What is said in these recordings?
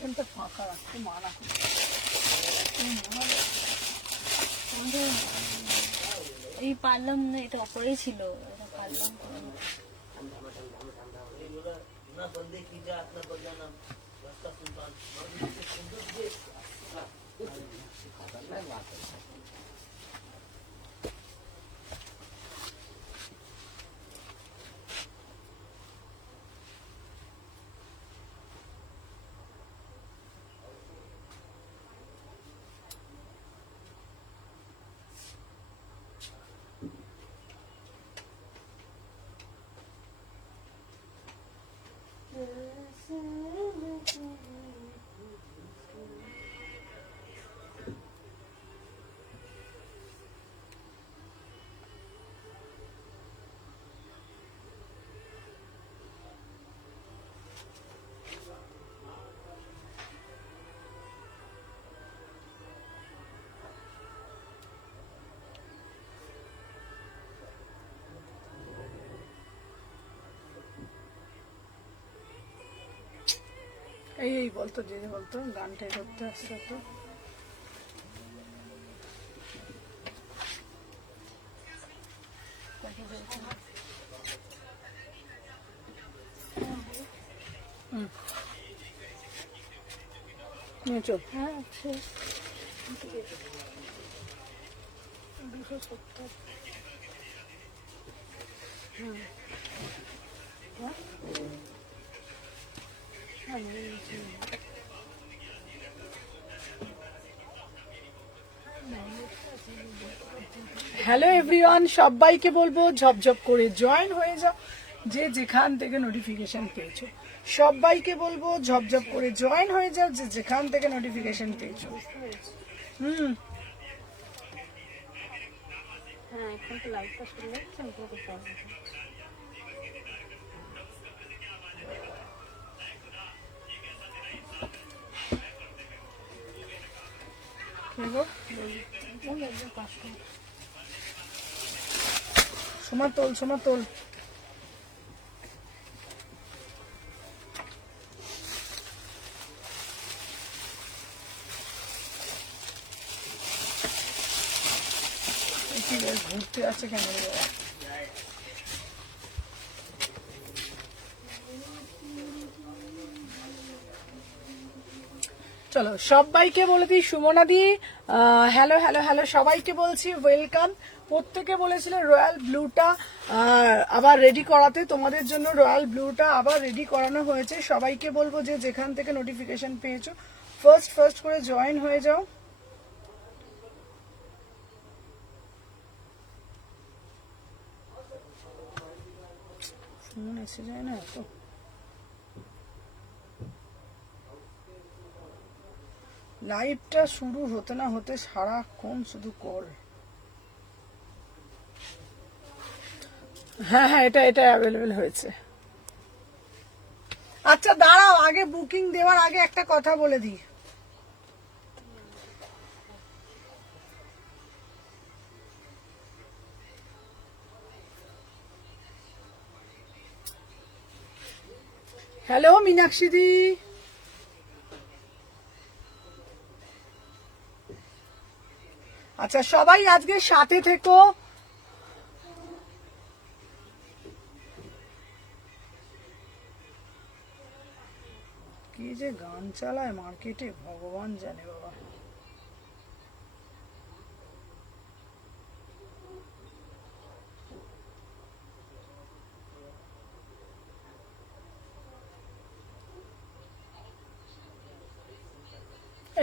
এখানটা ফাঁকা রাখতে মানা করছে। এই পারলাম না, এটা অপরেই ছিল, এটা পারলাম এই বলতো, যে বলতো গানটাই করতে আসতো তো। নিয়েছো? হ্যাঁ আছে 270। হ্যালো এভরিওয়ান, সবাইকে বলবো ঝপঝপ করে জয়েন হয়ে যাও যে যেখান থেকে নোটিফিকেশন পেয়েছো। সবাইকে বলবো ঝপঝপ করে জয়েন হয়ে যাও যে যেখান থেকে নোটিফিকেশন পেয়েছো। হ্যাঁ, এখন তো লাইটটা শুরু হচ্ছে, আমি পুরো করতে পারবো। সোমা তোল। ঘুরতে আছে কেন? চলো সবাইকে বলে দিই, সুমনা দি হ্যালো হ্যালো হ্যালো, সবাইকে বলছি ওয়েলকাম। প্রত্যেকে বলেছিল রয়্যাল ব্লুটা আবার রেডি করাতে, তোমাদের জন্য রয়্যাল ব্লুটা আবার রেডি করানো হয়েছে। সবাইকে বলবো যে যেখান থেকে নোটিফিকেশন পেয়েছো ফার্স্ট করে জয়েন হয়ে যাও। ফোন এসে যায় না এত। লাইভটা শুরু হতে না হতে সারাক্ষণ শুধু কল। হ্যাঁ, এটা অ্যাভেলেবেল হয়েছে। আচ্ছা দাঁড়াও, আগে বুকিং দেওয়ার আগে একটা কথা বলে দিই। হ্যালো মীনাক্ষী দি, আচ্ছা সবাই আজকে সাথে থেকো। কি যে গান চালায় মার্কেটে, ভগবান জানে বাবা।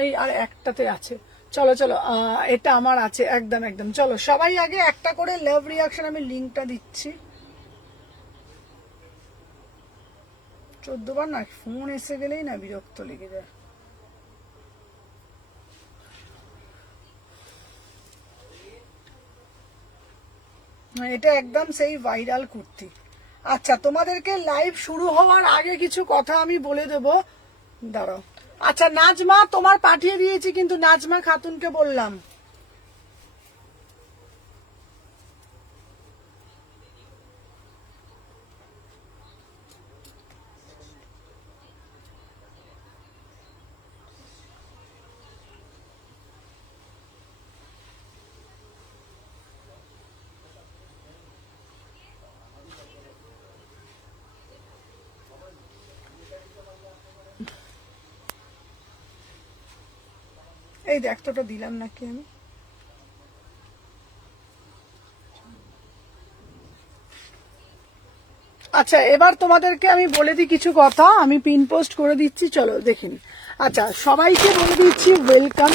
এই আর একটাতে আছে, চলো এটা আমার আছে একদম। চলো সবাই আগে একটা করে লাভ রিয়াকশন, আমি লিঙ্কটা দিচ্ছি। 14 বার না, ফোন এসে গেলেই না বিরক্ত লেগে যায়। এটা একদম সেই ভাইরাল কুর্তি। আচ্ছা তোমাদেরকে লাইভ শুরু হওয়ার আগে কিছু কথা আমি বলে দেবো, দাঁড়াও। আচ্ছা নাজমা তোমার পাঠিয়ে দিয়েছি, কিন্তু নাজমা খাতুনকে বললাম। এই দেখ তোটা দিলাম নাকি আমি। আচ্ছা এবার তোমাদেরকে আমি বলে দিই কিছু কথা, আমি পিন পোস্ট করে দিচ্ছি, চলো দেখে নি। আচ্ছা সবাইকে বলে দিচ্ছি ওয়েলকাম,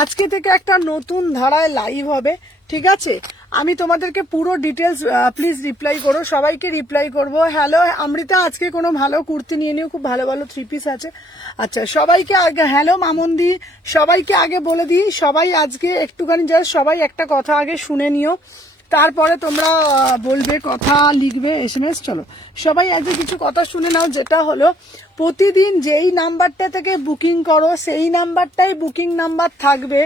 আজকে থেকে একটা নতুন ধারায় লাইভ হবে, ঠিক আছে? আমি তোমাদেরকে পুরো ডিটেলস প্লিজ রিপ্লাই করো, সবাইকে রিপ্লাই করব। হ্যালো অমৃতা, আজকে কোনো ভালো কুর্তি নিয়ে নিও, খুব ভালো ভালো 3 পিস আছে। আচ্ছা সবাইকে আগে হ্যালো মামুন্দি, সবাইকে আগে বলে দিই, সবাই আজকে একটুখানি জাস্ট সবাই একটা কথা আগে শুনে নিও, তারপরে তোমরা বলবে, কথা লিখবে SMS। চলো সবাই আজকে কিছু কথা শুনে নাও, যেটা হলো প্রতিদিন যেই নাম্বারটা থেকে বুকিং করো সেই নাম্বারটাই বুকিং নাম্বার থাকবে।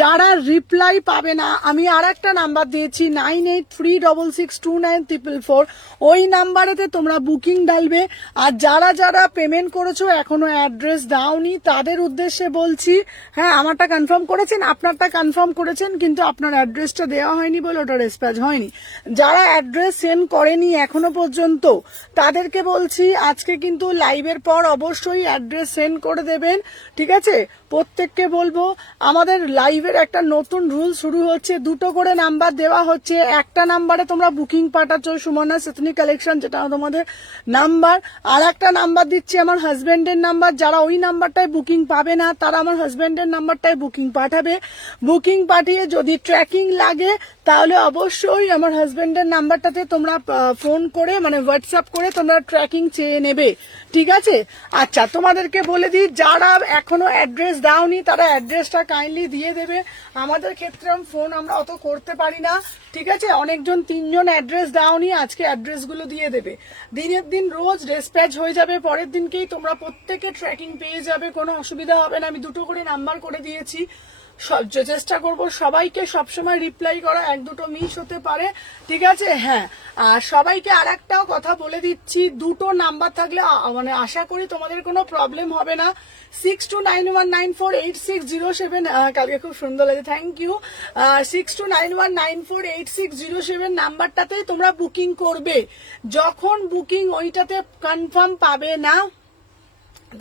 যারা রিপ্লাই পাবে না, আমি আর একটা নাম্বার দিয়েছি 9836629444, ওই নাম্বারেতে তোমরা বুকিং ডালবে। আর যারা যারা পেমেন্ট করেছো এখনো অ্যাড্রেস দাওনি, তাদের উদ্দেশ্যে বলছি, হ্যাঁ আমারটা কনফার্ম করেছেন, আপনারটা কনফার্ম করেছেন, কিন্তু আপনার অ্যাড্রেসটা দেওয়া হয়নি বলে ওটা রেসপেক্ট হয়নি। যারা অ্যাড্রেস সেন্ড করেনি এখনো পর্যন্ত, তাদেরকে বলছি আজকে কিন্তু লাইভের পর অবশ্যই অ্যাড্রেস সেন্ড করে দেবেন, ঠিক আছে? প্রত্যেককে বলবো, আমাদের লাইভের একটা নতুন রুল শুরু হচ্ছে, 2টো করে নাম্বার দেওয়া হচ্ছে। একটা নাম্বারে তোমরা বুকিং পাঠাচ্ছ সুমনা সেথনি কালেকশন, যেটা তোমাদের নাম্বার, আর একটা নাম্বার দিচ্ছি আমার হাজবেন্ডের নাম্বার। যারা ওই নাম্বারটায় বুকিং পাবে না, তারা আমার হাজবেন্ডের নাম্বারটায় বুকিং পাঠাবে। বুকিং পাঠিয়ে যদি ট্র্যাকিং লাগে, তাহলে অবশ্যই আমার হাজবেন্ডের নাম্বারটাতে তোমরা ফোন করে, মানে হোয়াটসঅ্যাপ করে তোমরা ট্র্যাকিং চেয়ে নেবে, ঠিক আছে? আচ্ছা তোমাদেরকে বলে দিই, যারা এখনো অ্যাড্রেস দাওনি তারা অ্যাড্রেসটা কাইন্ডলি দিয়ে দেবে। আমাদের ক্ষেত্রে ফোন আমরা অত করতে পারি না, ঠিক আছে? অনেকজন 3জন অ্যাড্রেস দাওনি, আজকে অ্যাড্রেসগুলো দিয়ে দেবে। দিনের দিন রোজ ডিসপ্যাচ হয়ে যাবে, পরের দিনকেই তোমরা প্রত্যেকে ট্র্যাকিং পেয়ে যাবে, কোনো অসুবিধা হবে না। আমি 2টো করে নাম্বার করে দিয়েছি, চেষ্টা করব সবাইকে সবসময় রিপ্লাই করা, 1-2টো মিস হতে পারে, ঠিক আছে? হ্যাঁ, আর সবাইকে আর একটাও কথা বলে দিচ্ছি, 2টো নাম্বার থাকলে মানে আশা করি তোমাদের কোনো প্রবলেম হবে না। 6291948607, কালকে খুব সুন্দর লাগে, থ্যাংক ইউ। 6291948607 নাম্বারটাতেই তোমরা বুকিং করবে। যখন বুকিং ওইটাতে কনফার্ম পাবে না,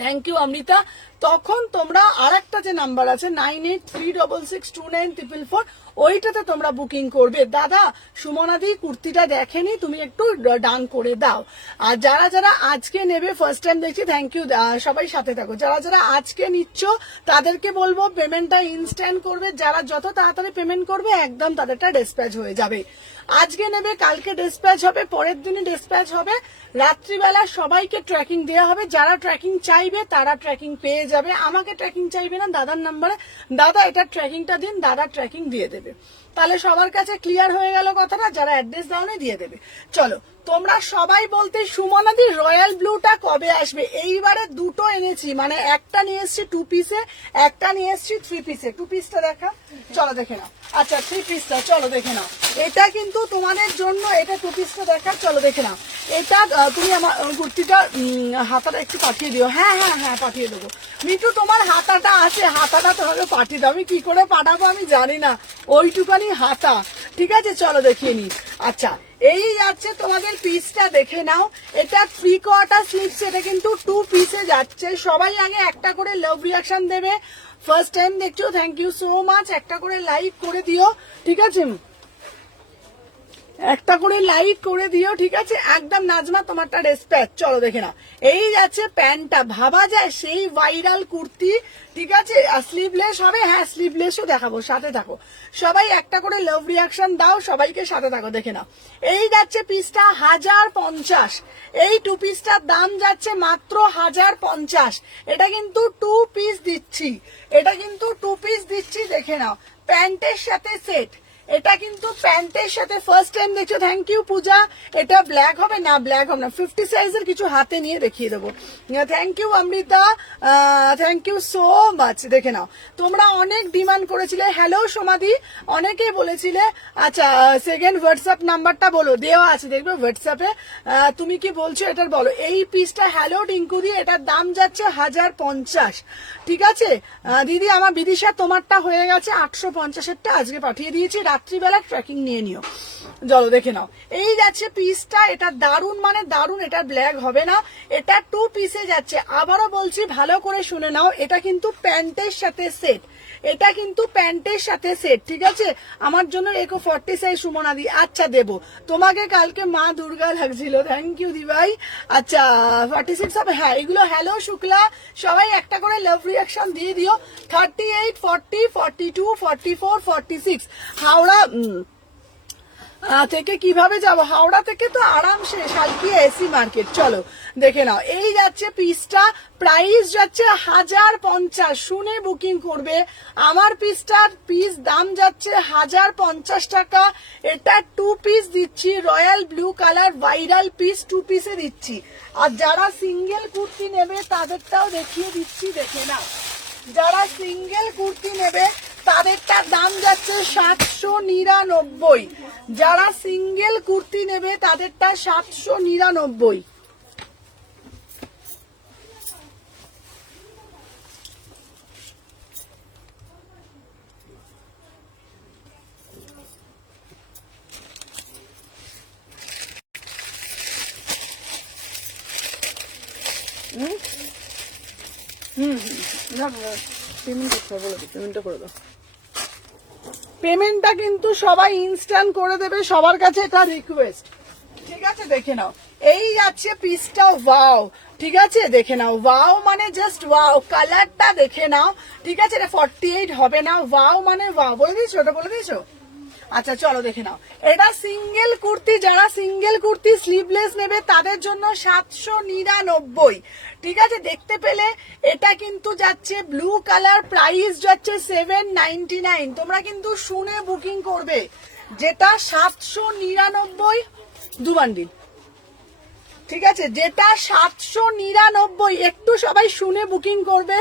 থ্যাংক ইউ অমৃতা, তখন তোমরা আর একটা যে নাম্বার আছে 9836629444, ওইটাতে তোমরা বুকিং করবে। দাদা সুমনাদি কুর্তিটা দেখেনি, তুমি একটু ডান করে দাও। আর যারা যারা আজকে নেবে, ফার্স্ট টাইম দেখছি, থ্যাংক ইউ, সবাই সাথে থাকো। যারা যারা আজকে নিচ্ছ তাদেরকে বলবো পেমেন্টটা ইনস্ট্যান্ট করবে, যারা যত তাড়াতাড়ি পেমেন্ট করবে একদম তাদেরটা ডিসপ্যাচ হয়ে যাবে। আজকে নেবে, কালকে ডিসপ্যাচ হবে, পরের দিনে ডিসপ্যাচ হবে, রাত্রিবেলা সবাইকে ট্র্যাকিং দেওয়া হবে। যারা ট্র্যাকিং চাইবে তারা ট্র্যাকিং পেয়ে যাবে। আমাকে ট্র্যাকিং চাইবে না, দাদার নাম্বারে দাদা এটা ট্র্যাকিংটা দিন, দাদা ট্র্যাকিং দিয়ে দেবে। তাহলে সবার কাছে ক্লিয়ার হয়ে গেল কথাটা, যারা অ্যাড্রেস দাওনি দিয়ে দেবে। চলো তোমরা সবাই বলতে, সুমনাদি রয়্যাল ব্লুটা কবে আসবে? এইবারে 2টো এনেছি, মানে একটা নিয়ে এসছি 2 পিসে, একটা নিয়ে এসছি 3 পিসে। 2 পিসটা দেখা, চলো দেখে নাও। আচ্ছা 3 পিসটা চলো দেখে নাও, এটা কিন্তু তোমাদের জন্য, এটা 2 পিসটা দেখা, চলো দেখে নাও। এটা তুমি আমার কুর্তিটা হাতাটা একটু পাঠিয়ে দিও। হ্যাঁ হ্যাঁ হ্যাঁ পাঠিয়ে দেবো। মিঠু তোমার হাতাটা আছে, হাতাটা তোমাকে পাঠিয়ে দাও। আমি কি করে পাঠাবো আমি জানি না, ওইটুকানি হাতা, ঠিক আছে? চলো দেখিয়ে নি। আচ্ছা এই যাচ্ছে তোমাদের পিসটা, দেখে নাও। এটা 3/4 স্লিভস, এটা কিন্তু 2 পিসে যাচ্ছে। সবাই আগে একটা করে লাভ রিয়াকশন দেবে, ফার্স্ট টাইম দেখছো, থ্যাংক ইউ সো মাচ। একটা করে লাইক করে দিও, ঠিক আছে? একটা করে লাইক করে দিও, ঠিক আছে? একদম নাজমা তোমারটা ডিসপ্যাচ, চলো দেখে নাও। এই যাচ্ছে প্যান্টটা, ভাবা যায় সেই ভাইরাল কুর্তি, ঠিক আছে? আর স্লিভলেস হবে, হ্যাঁ স্লিভলেসও দেখাবো, সাথে থাকো। সবাই একটা করে লাভ রিয়াকশন দাও, সবাইকে সাথে থাকো, দেখে নাও। এই যাচ্ছে পিসটা 1050, এই 2 পিসটার দাম যাচ্ছে মাত্র 1050। এটা কিন্তু 2 পিস দিচ্ছি, এটা কিন্তু 2 পিস দিচ্ছি, দেখে নাও। প্যান্টের সাথে সেট, এটা কিন্তু প্যান্টের সাথে, ফার্স্ট টাইম দেখছো, থ্যাংক ইউ পূজা। এটা ব্ল্যাক হবে না, ব্ল্যাক হবে না, 50 সাইজের কিছু হাতে নিয়ে দেখিয়ে দেবো। Thank you Amrita, thank you so much. দেখে নাও, তোমরা অনেক ডিমান্ড করেছিলে। হ্যালো সোমাদি, অনেকে বলেছিলে। আচ্ছা সেকেন্ড হোয়াটসঅ্যাপ নাম্বারটা বলো, দেওয়া আছে দেখবে হোয়াটসঅ্যাপে। তুমি কি বলছো এটার বলো। এই পিসটা, হ্যালো টিঙ্কুদি, এটার দাম যাচ্ছে 1050, ঠিক আছে? দিদি আমার বিদিশা তোমারটা হয়ে গেছে 850-এরটা আজকে পাঠিয়ে দিয়েছি, রাত্রিবেলা ট্র্যাকিং নিয়ে নিও। চলো দেখে নাও, এই যাচ্ছে পিসটা, এটা দারুন মানে দারুন, এটা ব্ল্যাক হবে না, এটা 2 পিসে যাচ্ছে। আবারও বলছি ভালো করে শুনে নাও, এটা কিন্তু প্যান্টের সাথে সেট, এটা কিন্তু প্যান্টের সাথে সেট, ঠিক আছে। আমার জন্য রেখো 40 সাইজ সুমনা দি। আচ্ছা দেবো তোমাকে, কালকে মা দুর্গা লাগছিল, থ্যাংক ইউ দি ভাই। আচ্ছা 46 হবে, হ্যাঁ এগুলো। হ্যালো শুক্লা, সবাই একটা করে লাভ রিয়াকশন দিয়ে দিও। 38, 40, 42, 44, 46 হাওড়া থেকে কিভাবে যাব? হাওড়া থেকে তো আরামসে শালকিয়া এসি মার্কেট। চলো দেখে নাও, এই যাচ্ছে পিসটা, প্রাইস যাচ্ছে 1050। শুনে বুকিং করবে। আমার পিসটার পিস দাম যাচ্ছে 1050 টাকা। এটা 2 পিস দিচ্ছি, royal blue colour viral piece 2 পিসে দিচ্ছি। আর যারা সিঙ্গেল কুর্তি নেবে তাদেরটাও দেখিয়ে দিচ্ছি, দেখে নাও। যারা সিঙ্গেল কুর্তি নেবে তাদেরটার দাম যাচ্ছে 799। যারা সিঙ্গেল কুর্তি নেবে তাদেরটা 799। পেমেন্টটা কিন্তু সবাই ইনস্ট্যান্ট করে দেবে, সবার কাছে এটা রিকোয়েস্ট, ঠিক আছে। দেখে নাও, এই যাচ্ছে পিসটা, ওয়াও, ঠিক আছে। দেখে নাও, ওয়াও মানে জাস্ট ওয়াও, কালারটা দেখে নাও, ঠিক আছে। এটা 48 হবে না, ওয়াও মানে ওয়াও, বলে দিয়েছো, ওটা বলে দিয়েছো। আচ্ছা চলো দেখে নাও, এটা সিঙ্গেল কুর্তি। যারা সিঙ্গেল কুর্তি স্লিভলেস নেবে তাদের জন্য 799, ঠিক আছে। দেখতে পেলে এটা কিন্তু যাচ্ছে ব্লু কালার, প্রাইস যাচ্ছে 799। তোমরা কিন্তু শুনে বুকিং করবে, যেটা 799 2 বান্ডিল, ঠিক আছে। যেটা 799, একটু সবাই শুনে বুকিং করবে।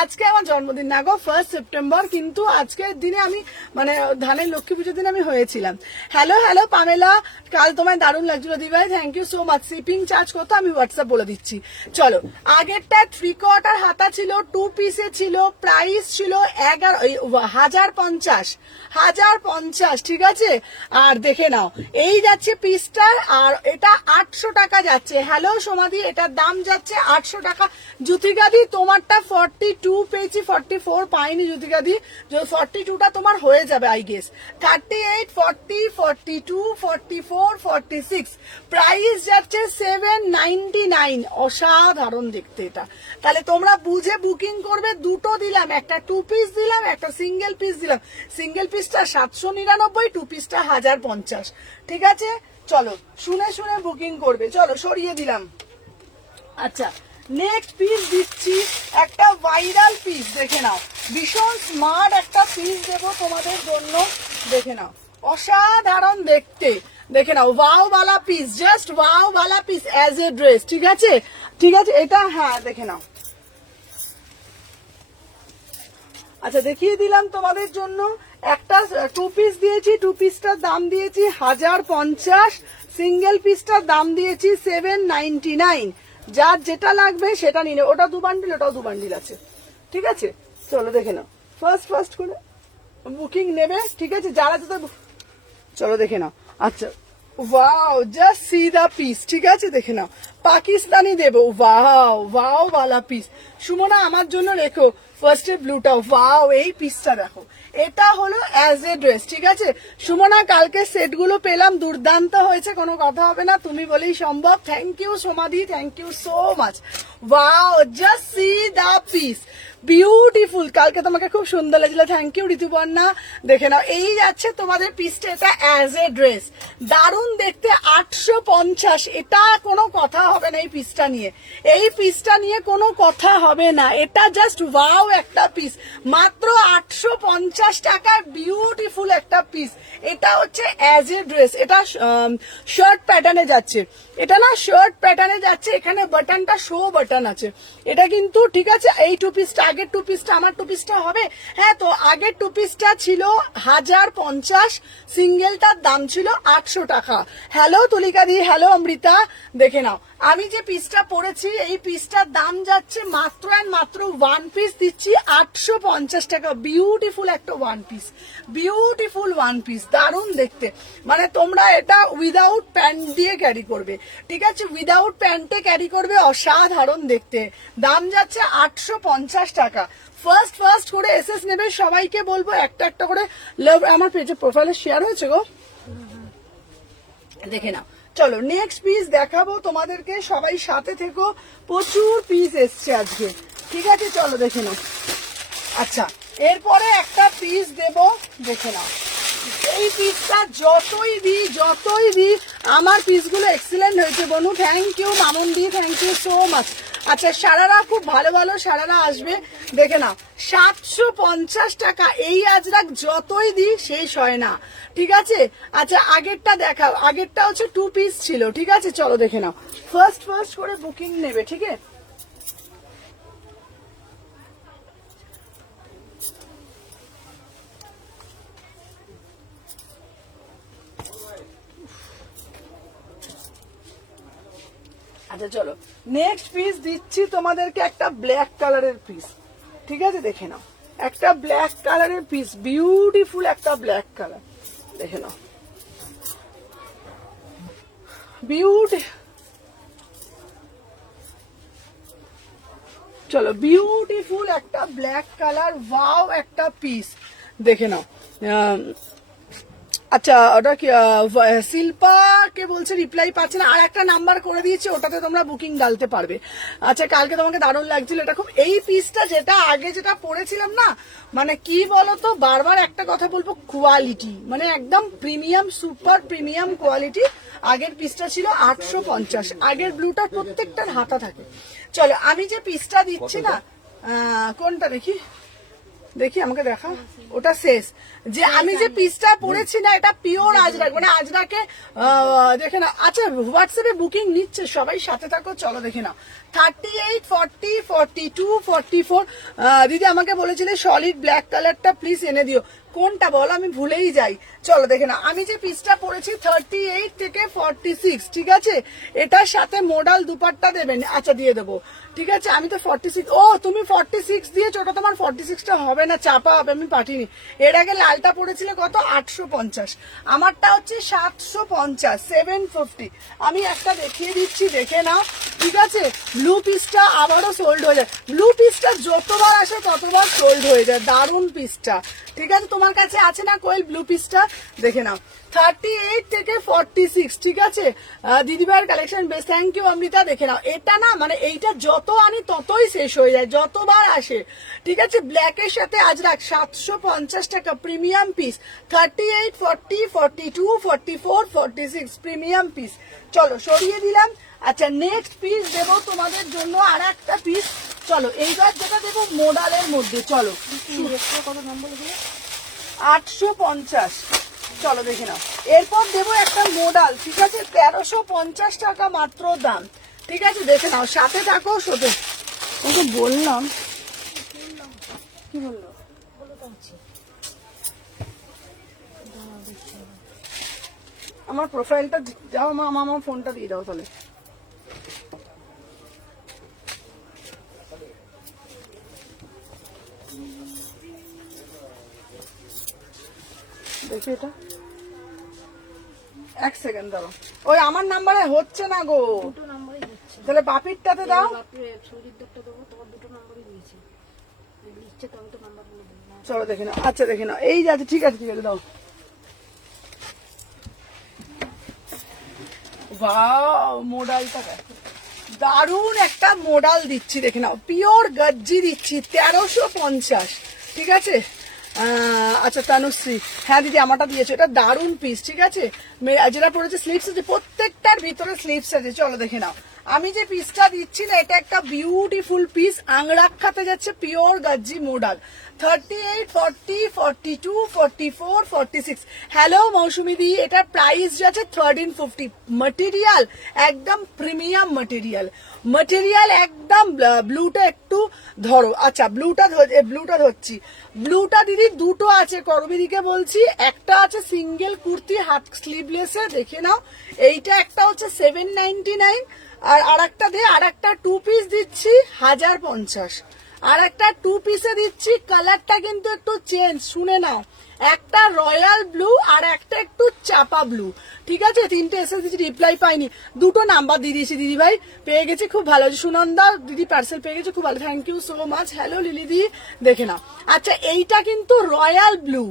আজকে আমার জন্মদিন না গো, 1 সেপ্টেম্বর, কিন্তু আজকের দিনে আমি মানে ধানের লক্ষ্মী পুজোর দিন আমি হয়েছিলাম। হ্যালো হ্যালো পামেলা, কাল তোমায় দারুণ লাগছিল দিভাই, thank you so much. Shipping charge কত আমি হোয়াটসঅ্যাপ বলে দিচ্ছি। চলো, আগেরটা 3/4 হাতা ছিল, 2 পিসে ছিল, প্রাইস ছিল 1050, ঠিক আছে। আর দেখে নাও, এই যাচ্ছে পিসটা, আর এটা 800 টাকা যাচ্ছে। হ্যালো সোমাদি, এটার দাম যাচ্ছে 800 টাকা। জ্যোতিকাদি তোমারটা 42 পেয়েছি, 44 পাইনি জ্যোতিকাদি, 42টা তোমার হয়ে যাবে আই গেস। 38, 40, 42, 44, 46, প্রাইস যাচ্ছে 799। অসাধারণ দেখতে এটা। তাহলে তোমরা বুঝে বুকিং করবে। দুটো দিলাম, একটা 2 পিস দিলাম, একটা সিঙ্গেল পিস দিলাম। সিঙ্গেল পিসটা 799, 2 পিসটা 1050, ঠিক আছে। চলো শুনে শুনে বুকিং করবে। চলো সরিয়ে দিলাম। আচ্ছা নেক্সট পিস দিচ্ছি, একটা ভাইরাল পিস, দেখে নাও, ভীষণ স্মার্ট একটা পিস দেবো তোমাদের জন্য, দেখে নাও, অসাধারণ দেখতে, দেখে নাও, ওয়াও वाला পিস, জাস্ট ওয়াও वाला পিস অ্যাজ এ ড্রেস, ঠিক আছে, ঠিক আছে। এটা হ্যাঁ দেখে নাও। আচ্ছা দেখিয়ে দিলাম তোমাদের জন্য, একটা 2 পিস দিয়েছি, 2 পিসটার দাম দিয়েছি 1050, সিঙ্গেল পিসটার দাম দিয়েছি 799। যার যেটা লাগবে সেটা নিয়ে, ওটা 2 বান্ডিল, ওটাও 2 বান্ডিল আছে, ঠিক আছে। চলো দেখে নাও, ফার্স্ট করে বুকিং নেবে, ঠিক আছে, যারা যেটা, চলো দেখে নাও। আচ্ছা wow, just see the piece, ঠিক আছে, দেখে নাও, পাকিস্তানি দেবো, ওয়াও ওয়াও वाला পিস। সুমনা আমার জন্য রেখো ফার্স্টে ব্লুটা, ওয়াও, এই পিসটা দেখো, এটা হলো অ্যাজ এ ড্রেস, ঠিক আছে। সুমনা কালকে সেটগুলো পেলাম, দুর্দান্ত হয়েছে, কোনো কথা হবে না, তুমি বলেই সম্ভব। থ্যাংক ইউ সোমাদি, thank you so much. Wow, just see the piece, beautiful. কালকে তোমাকে খুব সুন্দর লাগছিল, থ্যাংক ইউ ঋতুপর্ণা। দেখে নাও, এই যাচ্ছে তোমাদের পিসটা, এটা অ্যাজ এ ড্রেস, দারুণ দেখতে, 850। এটা কোনো কথা হবে না এই পিসটা নিয়ে, এই পিসটা নিয়ে কোনো কথা হবে না, এটা জাস্ট ওয়াও একটা পিস, মাত্র 850 টাকায় বিউটিফুল একটা পিস। এটা হচ্ছে অ্যাজ এ ড্রেস, এটা শার্ট প্যাটার্নে যাচ্ছে, এটা না শার্ট প্যাটার্নে যাচ্ছে, এখানে বাটনটা শো বাটন আছে, এটা কিন্তু ঠিক আছে। এই 2 পিসটা, আগের 2 পিসটা আমার 2 পিসটা হবে, হ্যাঁ, তো আগের 2 পিসটা ছিল 1050, সিঙ্গেলটার দাম ছিল 800 টাকা। হ্যালো তুলিকা দি, হ্যালো অমৃতা, দেখে নাও, আমি যে পিসটা পরেছি এই পিসটার দাম যাচ্ছে মাত্র অ্যান্ড মাত্র ওয়ান পিস দিচ্ছি 850 টাকা। বিউটিফুল একটা one piece, beautiful one piece, দারুণ দেখতে। মানে তোমরা এটা উইদাউট প্যান্ট দিয়ে ক্যারি করবে, ঠিক আছে, উইদাউট প্যান্টে ক্যারি করবে, অসাধারণ দেখতে। দাম যাচ্ছে 850 টাকা। ফার্স্ট করে এসএস নেবে, সবাইকে বলবো একটা একটা করে লাভ। আমার পেজে প্রোফাইলে শেয়ার হয়েছে গো, দেখে নাও। চলো নেক্সট পিস দেখাবো তোমাদেরকে, সবাই সাথে থেকো, প্রচুর পিস এসছে আজকে, ঠিক আছে, চলো দেখে নাও। আচ্ছা, এরপরে একটা পিস দেব, দেখে নাও। এই পিসটা যতই দিই আমার পিসগুলো এক্সিলেন্ট হয়েছে বনু, থ্যাংক ইউ মামুন দি, থ্যাংক ইউ সো মাচ। আচ্ছা, সারারা খুব ভালো সারারা আসবে, দেখে নাও। 750 টাকা এই আজরাক যতই দিই শেষ হয় না, ঠিক আছে। আচ্ছা, আগেরটা দেখাও, আগেরটা হচ্ছে 2 পিস ছিল, ঠিক আছে, চলো দেখে নাও। ফার্স্ট করে বুকিং নেবে, ঠিক আছে। আচ্ছা চলো, নেক্সট পিস দিচ্ছি তোমাদেরকে একটা ব্ল্যাক কালারের পিস, ঠিক আছে, দেখে নাও। একটা ব্ল্যাক কালারের পিস, বিউটিফুল একটা ব্ল্যাক কালার, দেখে নাও, চলো বিউটিফুল একটা ব্ল্যাক কালার, ওয়াও একটা পিস, দেখে নাও। আচ্ছা, ওটা কি শিল্পাকে বলছে রিপ্লাই পাচ্ছে না, আর একটা নাম্বার করে দিয়েছি, ওটাতে তোমরা বুকিং ডালতে পারবে। আচ্ছা, কালকে তোমাকে দারুণ লাগছিল এটা খুব। এই পিসটা যেটা আগে যেটা পরেছিলাম না, মানে কি বলতো, বারবার একটা কথা বলবো, কোয়ালিটি মানে একদম প্রিমিয়াম, সুপার প্রিমিয়াম কোয়ালিটি। আগের পিসটা ছিল 850, আগের ব্লুটার প্রত্যেকটার হাতা থাকে। চলো, আমি যে পিসটা দিচ্ছি না, কোনটা দেখি আমাকে দেখা, ওটা শেষ। যে আমি যে পিসটা পরেছি না, এটা পিওর আজরাক, মানে আজরাকে দেখে না। আচ্ছা, হোয়াটসঅ্যাপে বুকিং নিচ্ছে, সবাই সাথে থাকো, চলো দেখে নাও। 38, 40, 42, 44। দিদি আমাকে বলেছিলে সলিড ব্ল্যাক কালারটা প্লিজ এনে দিও, কোনটা বলো, আমি ভুলেই যাই। চলো দেখে নাও, আমি যে পিসটা পরেছি 38 থেকে 46, ঠিক আছে। এটার সাথে মোডাল দুপাট্টা দেবেন, আচ্ছা দিয়ে দেবো, ঠিক আছে। আমি তো 46, ও তুমি 46 দিয়েছো, ওটা তোমার 46টা হবে না, চাপা হবে, আমি পাঠিনি। এর আগে লালটা পড়েছিল কত, 850, আমারটা হচ্ছে 750, 750। আমি একটা দেখিয়ে দিচ্ছি, দেখে নাও, ঠিক আছে। ব্লু পিসটা আবারও সোল্ড হয়ে যায়, ব্লু পিসটা যতবার আসে ততবার সোল্ড হয়ে যায়, দারুণ পিসটা, ঠিক আছে। তোমার কাছে আছে না কোয়েল ব্লু পিসটা, দেখে নাও। 38 থেকে 46, ঠিক আছে। দিদিভাইয়ের কালেকশন বেশ, থ্যাংক ইউ অমৃতা, দেখে নাও। এটা না মানে এইটা যত আনি ততই শেষ হয়ে যায়, যতবার আসে, ঠিক আছে। ব্ল্যাকের সাথে আজরাক 750 টাকা, প্রিমিয়াম পিস। 38, 40, 42, 44, 46 premium piece. চলো সরিয়ে দিলাম। আচ্ছা, নেক্সট পিস দেবো তোমাদের জন্য আর একটা পিস। চলো, এইবার যেটা দেবো মোডালের মধ্যে, চলো। কত নম্বর 850, চলো দেখে নাও। এরপর দেবো একটা মোডাল, ঠিক আছে, 1350 টাকা মাত্র দাম, ঠিক আছে, দেখে নাও, সাথে থাকো। সোতে ওকে বললাম, কি বললো, আমার প্রোফাইলটা যাও মা, আমার ফোনটা দিয়ে দাও তাহলে। দেখি এটা, এক সেকেন্ড দাও, ওই আমার নাম্বারে হচ্ছে না গো, দুটো নাম্বারই হচ্ছে, তাহলে বাপিরটাতে দাও। চলো দেখে নাও, আচ্ছা দেখে নাও, এই যাচ্ছে, ঠিক আছে দাও। ওয়াও, মোডালটা দারুণ একটা মোডাল দিচ্ছি, দেখে নাও, পিওর গজ্জি দিচ্ছি, 1350, ঠিক আছে। আচ্ছা তানুশ্রী, হ্যাঁ দিদি আমারটা দিয়েছো, এটা দারুণ পিস, ঠিক আছে। যেটা পড়েছে স্লিভস আছে, প্রত্যেকটার ভিতরে স্লিভস আছে, চলো দেখে নাও। আমি যে পিসটা দিচ্ছি না, এটা একটা বিউটিফুল পিস, আংরাক্ষাতে যাচ্ছে, পিওর গজ্জি মোডাল। 38, 40, 42, 44, 46। হ্যালো মৌসুমি দি, এটার প্রাইস যাচ্ছে 1350। মেটেরিয়াল একদম প্রিমিয়াম মেটেরিয়াল একদম। ব্লুটা একটু ধরো, আচ্ছা ব্লুটা ধরছি। ব্লুটা দিদি দুটো আছে, করবিদিকে বলছি, একটা আছে সিঙ্গেল কুর্তি হাত স্লিভলেসে, দেখে নাও। এইটা একটা হচ্ছে 799, আর আরেকটা দিয়ে আরেকটা 2 পিস দিচ্ছি 1050, আর একটা 2 পিসে দিচ্ছি, কালারটা কিন্তু একটু চেঞ্জ, শুনে নাও, একটা রয়্যাল ব্লু আর একটা একটু চাপা ব্লু, ঠিক আছে? 3টে এসএস দিচ্ছি, রিপ্লাই পাইনি, 2টো নাম্বার দিয়ে দিয়েছি দিদি ভাই, পেয়ে গেছি, খুব ভালো। সুনন্দা দিদি পার্সেল পেয়ে গেছে, খুব ভালো, thank you so much. Hello Lily দি, দেখে নাও। আচ্ছা এইটা কিন্তু রয়্যাল ব্লু,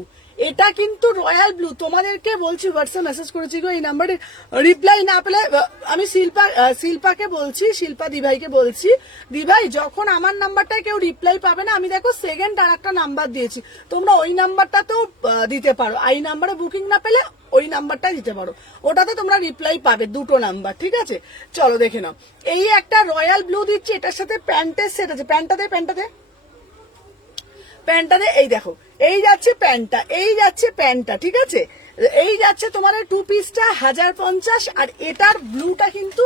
এটা কিন্তু রয়্যাল ব্লু, তোমাদেরকে বলছি, হোয়াটসঅ্যাপ মেসেজ করেছি গো এই নাম্বারে, রিপ্লাই না পেলে আমি শিল্পাকে বলছি, শিল্পা দিভাইকে বলছি, দিভাই যখন আমার নাম্বারটায় কেউ রিপ্লাই পাবে না, আমি দেখো সেকেন্ড আর একটা নাম্বার দিয়েছি, তোমরা ওই নাম্বারটাতেও দিতে পারো, এই নাম্বারে বুকিং না পেলে ওই নাম্বারটাই দিতে পারো, ওটাতে তোমরা রিপ্লাই পাবে, 2টো নাম্বার, ঠিক আছে? চলো দেখে নাও, এই একটা রয়্যাল ব্লু দিচ্ছি, এটার সাথে প্যান্টের সেট আছে, প্যান্টটা এই দেখো, এই যাচ্ছে প্যান্টটা, এই যাচ্ছে প্যান্টটা, ঠিক আছে? এই যাচ্ছে তোমার 2 পিসটা 1050, আর এটার ব্লুটা কিন্তু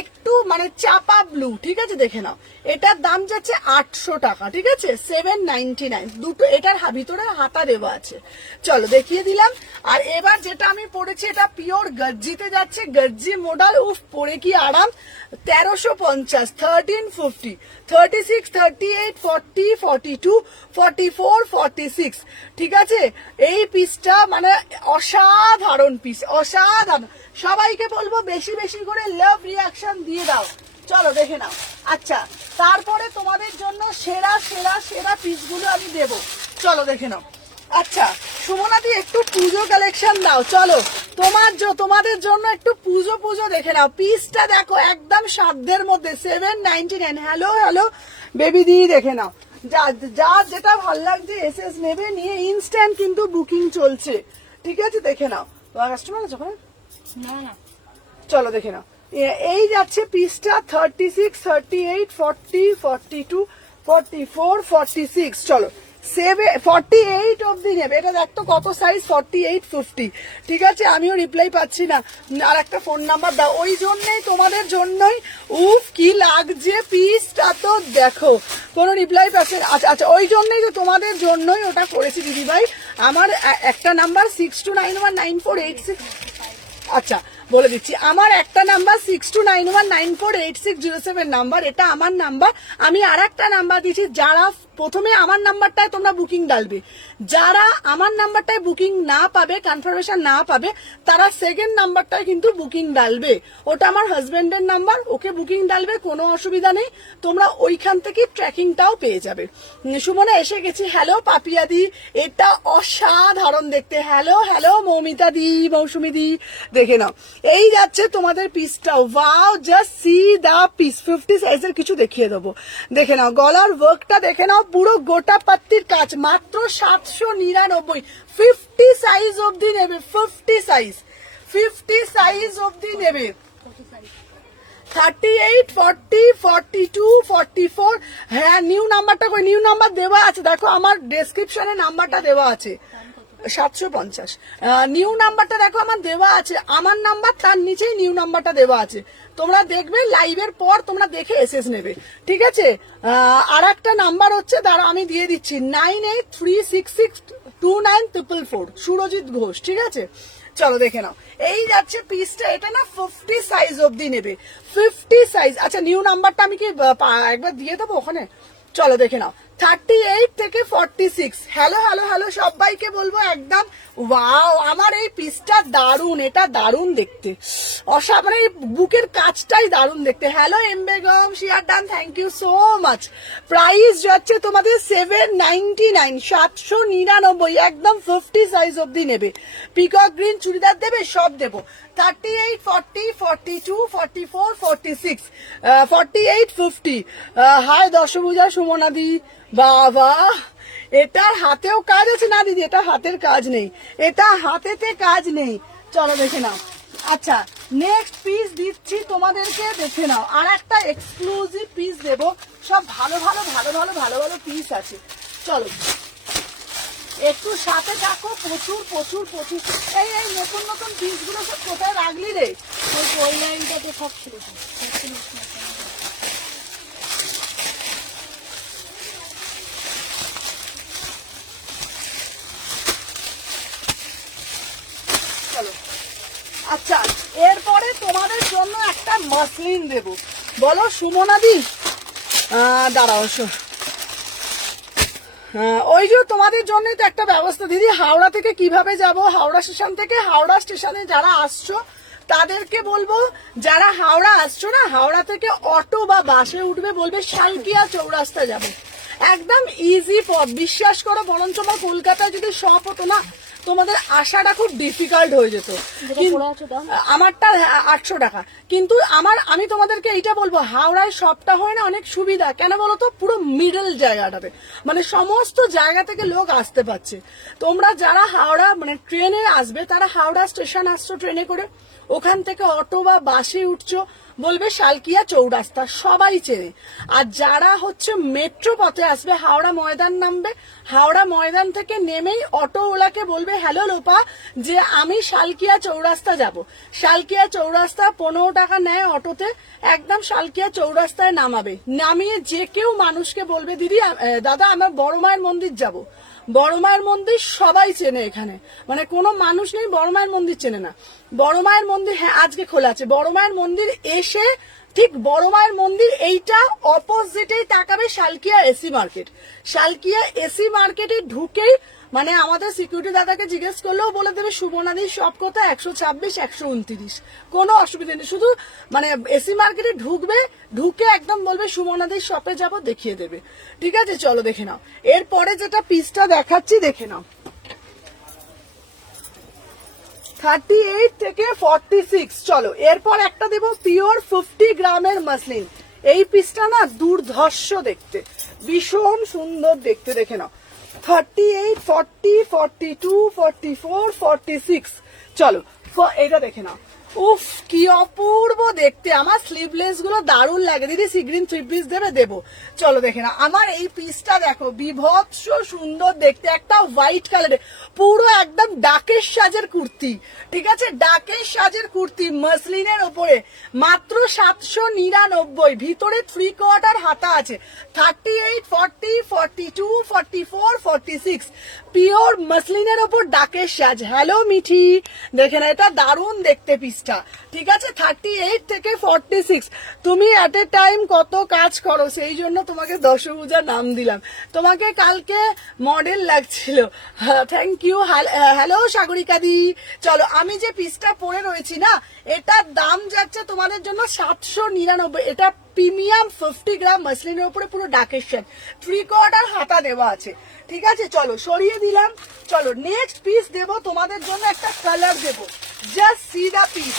একটু মানে চাপা ব্লু, ঠিক আছে? দেখে নাও, এটার দাম যাচ্ছে 800 টাকা, ঠিক আছে? 799, দুটো, এটার ভিতরে হাতা দেওয়া আছে। চলো দেখিয়ে দিলাম। আর এবার যেটা আমি পরেছি, এটা পিওর গর্জিতে যাচ্ছে, গর্জি মডেল, উফ পরে কি আরাম। 1350, 1350, 36, 38, 40, 42, 44, 46, ঠিক আছে? এই পিসটা মানে অসাধারণ পিস, অসাধারণ। সবাইকে বলবো বেশি বেশি করে লাভ রিয়াকশন দিয়ে দাও। চলো দেখে নাও। আচ্ছা তারপরে তোমাদের জন্য সেরা সেরা সেরা পিসগুলো আমি দেব, চলো দেখে নাও। আচ্ছা সুমনাদি একটু পুজো কালেকশন দাও, চলো তোমাদের জন্য একটু পুজো দেখে নাও। পিসটা দেখো একদম সাধ্যের মধ্যে, 799। হ্যালো হ্যালো বেবি দি, দেখে নাও, যা যেটা ভাল লাগছে এসএস নেবে, নিয়ে ইনস্ট্যান্ট কিন্তু বুকিং চলছে, ঠিক আছে? দেখে নাও। কাস্টমার আছে ওখানে? না না, চলো দেখে নাও, এই যাচ্ছে পিসটা 36, 38, 40, 42, 44, 46, চলো 48 অব্দি নেবে। এটা দেখতো কত সাইজ, 48, 50, ঠিক আছে? আমিও রিপ্লাই পাচ্ছি না, আর একটা ফোন নাম্বার দাও। ওই জন্যই তোমাদের জন্যই, উফ কি লাগছে পিসটা, তো দেখো কোনো রিপ্লাই পাচ্ছে। আচ্ছা আচ্ছা, ওই জন্যই তো তোমাদের জন্যই ওটা করেছি দিদি ভাই। আমার একটা নাম্বার 62919486, আচ্ছা বলে দিচ্ছি, আমার একটা নাম্বার 6291948607 নাম্বার, এটা আমার নাম্বার। আমি আর একটা নাম্বার দিচ্ছি, যারা প্রথমে আমার নাম্বারটায় তোমরা বুকিং ডালবে, যারা আমার নাম্বারটায় বুকিং না পাবে, কনফার্মেশন না পাবে, তারা সেকেন্ড নাম্বারটায় কিন্তু বুকিং ডালবে। ওটা আমার হাজবেন্ডের নাম্বার, ওকে বুকিং ডালবে, কোনো অসুবিধা নেই, তোমরা ওইখান থেকে ট্র্যাকিংটাও পেয়ে যাবে। সুমনা এসে গেছি, হ্যালো পাপিয়া দি, এটা অসাধারণ দেখতে। হ্যালো হ্যালো মৌমিতা দি, মৌসুমি দি, দেখে নাও, এই যাচ্ছে তোমাদের পিসটা, wow just see the piece. 50 সাইজের কিছু দেখিয়ে দেবো, দেখে নাও, গলার ওয়ার্কটা দেখে নাও, পুরো গোটা পাত্তির কাজ, মাত্র 799। 50 সাইজ অবধি নেবে, 50 সাইজ অবধি নেবে। 38, 40, 42, 44, হ্যাঁ নিউ নাম্বারটা কই, নিউ নাম্বার দেওয়া আছে, দেখো আমার ডেসক্রিপশনে নাম্বারটা দেওয়া আছে, 750। নিউ নাম্বারটা দেখো আমার দেওয়া আছে, আমার নাম্বার তার নিচেই নিউ নাম্বারটা দেওয়া আছে, তোমরা দেখবে লাইভের পর তোমরা দেখে এসএস নেবে, ঠিক আছে? আর একটা নাম্বার হচ্ছে, দাঁড়া আমি দিয়ে দিচ্ছি, 9836629444, সুরজিৎ ঘোষ, ঠিক আছে? চলো দেখে নাও, এই যাচ্ছে পিসটা, এটা না 50 সাইজ অবধি নেবে, 50 সাইজ। আচ্ছা নিউ নাম্বারটা আমি কি একবার দিয়ে দেবো ওখানে? চলো দেখে নাও, 38 থেকে 46। হ্যালো হ্যালো হ্যালো সবাইকে বলবো একদম ওয়াও, আমার এই পিসটা দারুন, এটা দারুন দেখতে, মানে বুকের কাজটাই দারুন দেখতে। হ্যালো এম বেগম, শিয়ার ডান, thank you so much. Price যাচ্ছে তোমাদের 799, 799, একদম 50 সাইজ অবধি নেবে। পিকক গ্রিন চুড়িদার দেবে, সব দেবো। 38, 40, 42, 44, 46, 48, 50। হাই দশভুজা সুমনাদি, বাবা এটার হাতেও কাজ আছে না দিদি? এটা হাতের কাজ নেই, এটা হাতেতে কাজ নেই, চলো দেখে নাও। আচ্ছা নেক্সট পিস দিচ্ছি তোমাদেরকে, দেখে নাও, আর একটা এক্সক্লুসিভ পিস দেবো, সব ভালো ভালো ভালো ভালো ভালো ভালো পিস আছে, চলো একটু সাথে থাকো, প্রচুর প্রচুর প্রচুর। এই এই নতুন নতুন পিসগুলো সব কোথায় রাখলি রে? ওই লাইনটাতে সব ছিল। চলো আচ্ছা এরপরে তোমাদের জন্য একটা মাসলিন দেব। বলো সুমনাদি, দাঁড়াও, ওই যে তোমাদের জন্য তো একটা ব্যবস্থা দিদি। হাওড়া থেকে কিভাবে যাব? হাওড়া স্টেশন থেকে, হাওড়া স্টেশনে যারা আসছো তাদেরকে বলবো, যারা হাওড়া আসছো না, হাওড়া থেকে অটো বা বাসে উঠবে, বলবে শালকিয়া চৌরাস্তা যাবে। একদম ইজি পথ, বিশ্বাস করো। বরঞ্চ আমার কলকাতায় যদি শপ হতো না, তোমাদের আসাটা খুব ডিফিকাল্ট হয়ে যেত। আমারটা 800 টাকা, কিন্তু আমি তোমাদেরকে এইটা বলবো, হাওড়ায় শপটা হয় না অনেক সুবিধা। কেন বলতো? পুরো মিডল জায়গাটাতে, মানে সমস্ত জায়গা থেকে লোক আসতে পারছে। তোমরা যারা হাওড়া মানে ট্রেনে আসবে, তারা হাওড়া স্টেশন আসছো ট্রেনে করে, ওখান থেকে অটো বা বাসে উঠছো, বলবে শালকিয়া চৌরাস্তা, সবাই চেনে। আর যারা হচ্ছে মেট্রো পথে আসবে, হাওড়া ময়দান নামবে, হাওড়া ময়দান থেকে নেমেই অটোওয়ালাকে বলবে, হ্যালো লোপা, যে আমি শালকিয়া চৌরাস্তা যাব। শালকিয়া চৌরাস্তা 15 টাকা নেয় অটোতে, একদম শালকিয়া চৌরাস্তায় নামাবে। নামিয়ে যে কেউ মানুষকে বলবে, দিদি দাদা আমার বড় মায়ের মন্দির যাব। বড় মায়ের মন্দির সবাই চেনে এখানে, মানে কোনো মানুষ নেই বড় মায়ের মন্দির চেনে না। বড় মায়ের মন্দির, হ্যাঁ আজকে খোলা আছে। বড় মায়ের মন্দির এসে ঠিক বড় মায়ের মন্দির এইটা অপোজিটেই তাকাবে Salkia AC market. Salkia AC মার্কেটে ঢুকেই মানে আমাদের সিকিউরিটি দাদাকে জিজ্ঞেস করলেও বলে দেবে সুমনাদির শপ কোথায়, 126 129, কোনো অসুবিধা নেই। শুধু মানে এসি মার্কেটে ঢুকবে, ঢুকে একদম বলবে সুমনাদির শপে যাব, দেখিয়ে দেবে। ঠিক আছে, চলো দেখে নাও। এরপরে যেটা পিসটা দেখাচ্ছি দেখে নাও, 38 থেকে 46। চলো এরপর একটা দেবো পিওর 50 গ্রামের মাসলিন। এই পিসটা না দুর্ধর্ষ দেখতে, ভীষণ সুন্দর দেখতে, দেখে নাও। 38, 40, 42, 44, 46। চলো এটা দেখে নাও। উফ কি অপূর্ব দেখতে, আমার স্লিভলেস গুলো দারুণ লাগে। দিদি সিগ্রিন 3 পিস দেবে? দেবো। চলো দেখে না, আমার এই পিসটা দেখো, বিভৎস সুন্দর দেখতে, একটা হোয়াইট কালারের, পুরো একদম ডাকের সাজের কুর্তি। ঠিক আছে, ডাকের সাজের কুর্তি মাসলিনের ওপরে, মাত্র 799। ভিতরে 3/4 হাতা আছে। 38, 40, 42, 44, 46, পিওর মাসলিনের ওপর ডাকের সাজ। হ্যালো মিঠি, দেখে না, এটা দারুণ দেখতে পিসটা। ঠিক আছে, 38 থেকে 46। তুমি এট এ টাইম কত কাজ করো, সেই জন্য তোমাকে দশভূজা নাম দিলাম। তোমাকে কালকে মডেল লাগছিল। Thank you. হ্যালো সাগরিকা দি। চলো, আমি যে পিসটা পরে রয়েছি না, এটার দাম যাচ্ছে তোমাদের জন্য 799। এটা প্রিমিয়াম 50 গ্রাম মাসলিনের উপরে পুরো ডাকের সেট, 3/4 হাতা দেওয়া আছে। ঠিক আছে, চলো সরিয়ে দিলাম। চলো নেক্সট পিস দেব তোমাদের জন্য, একটা colour Dev. Just see the piece,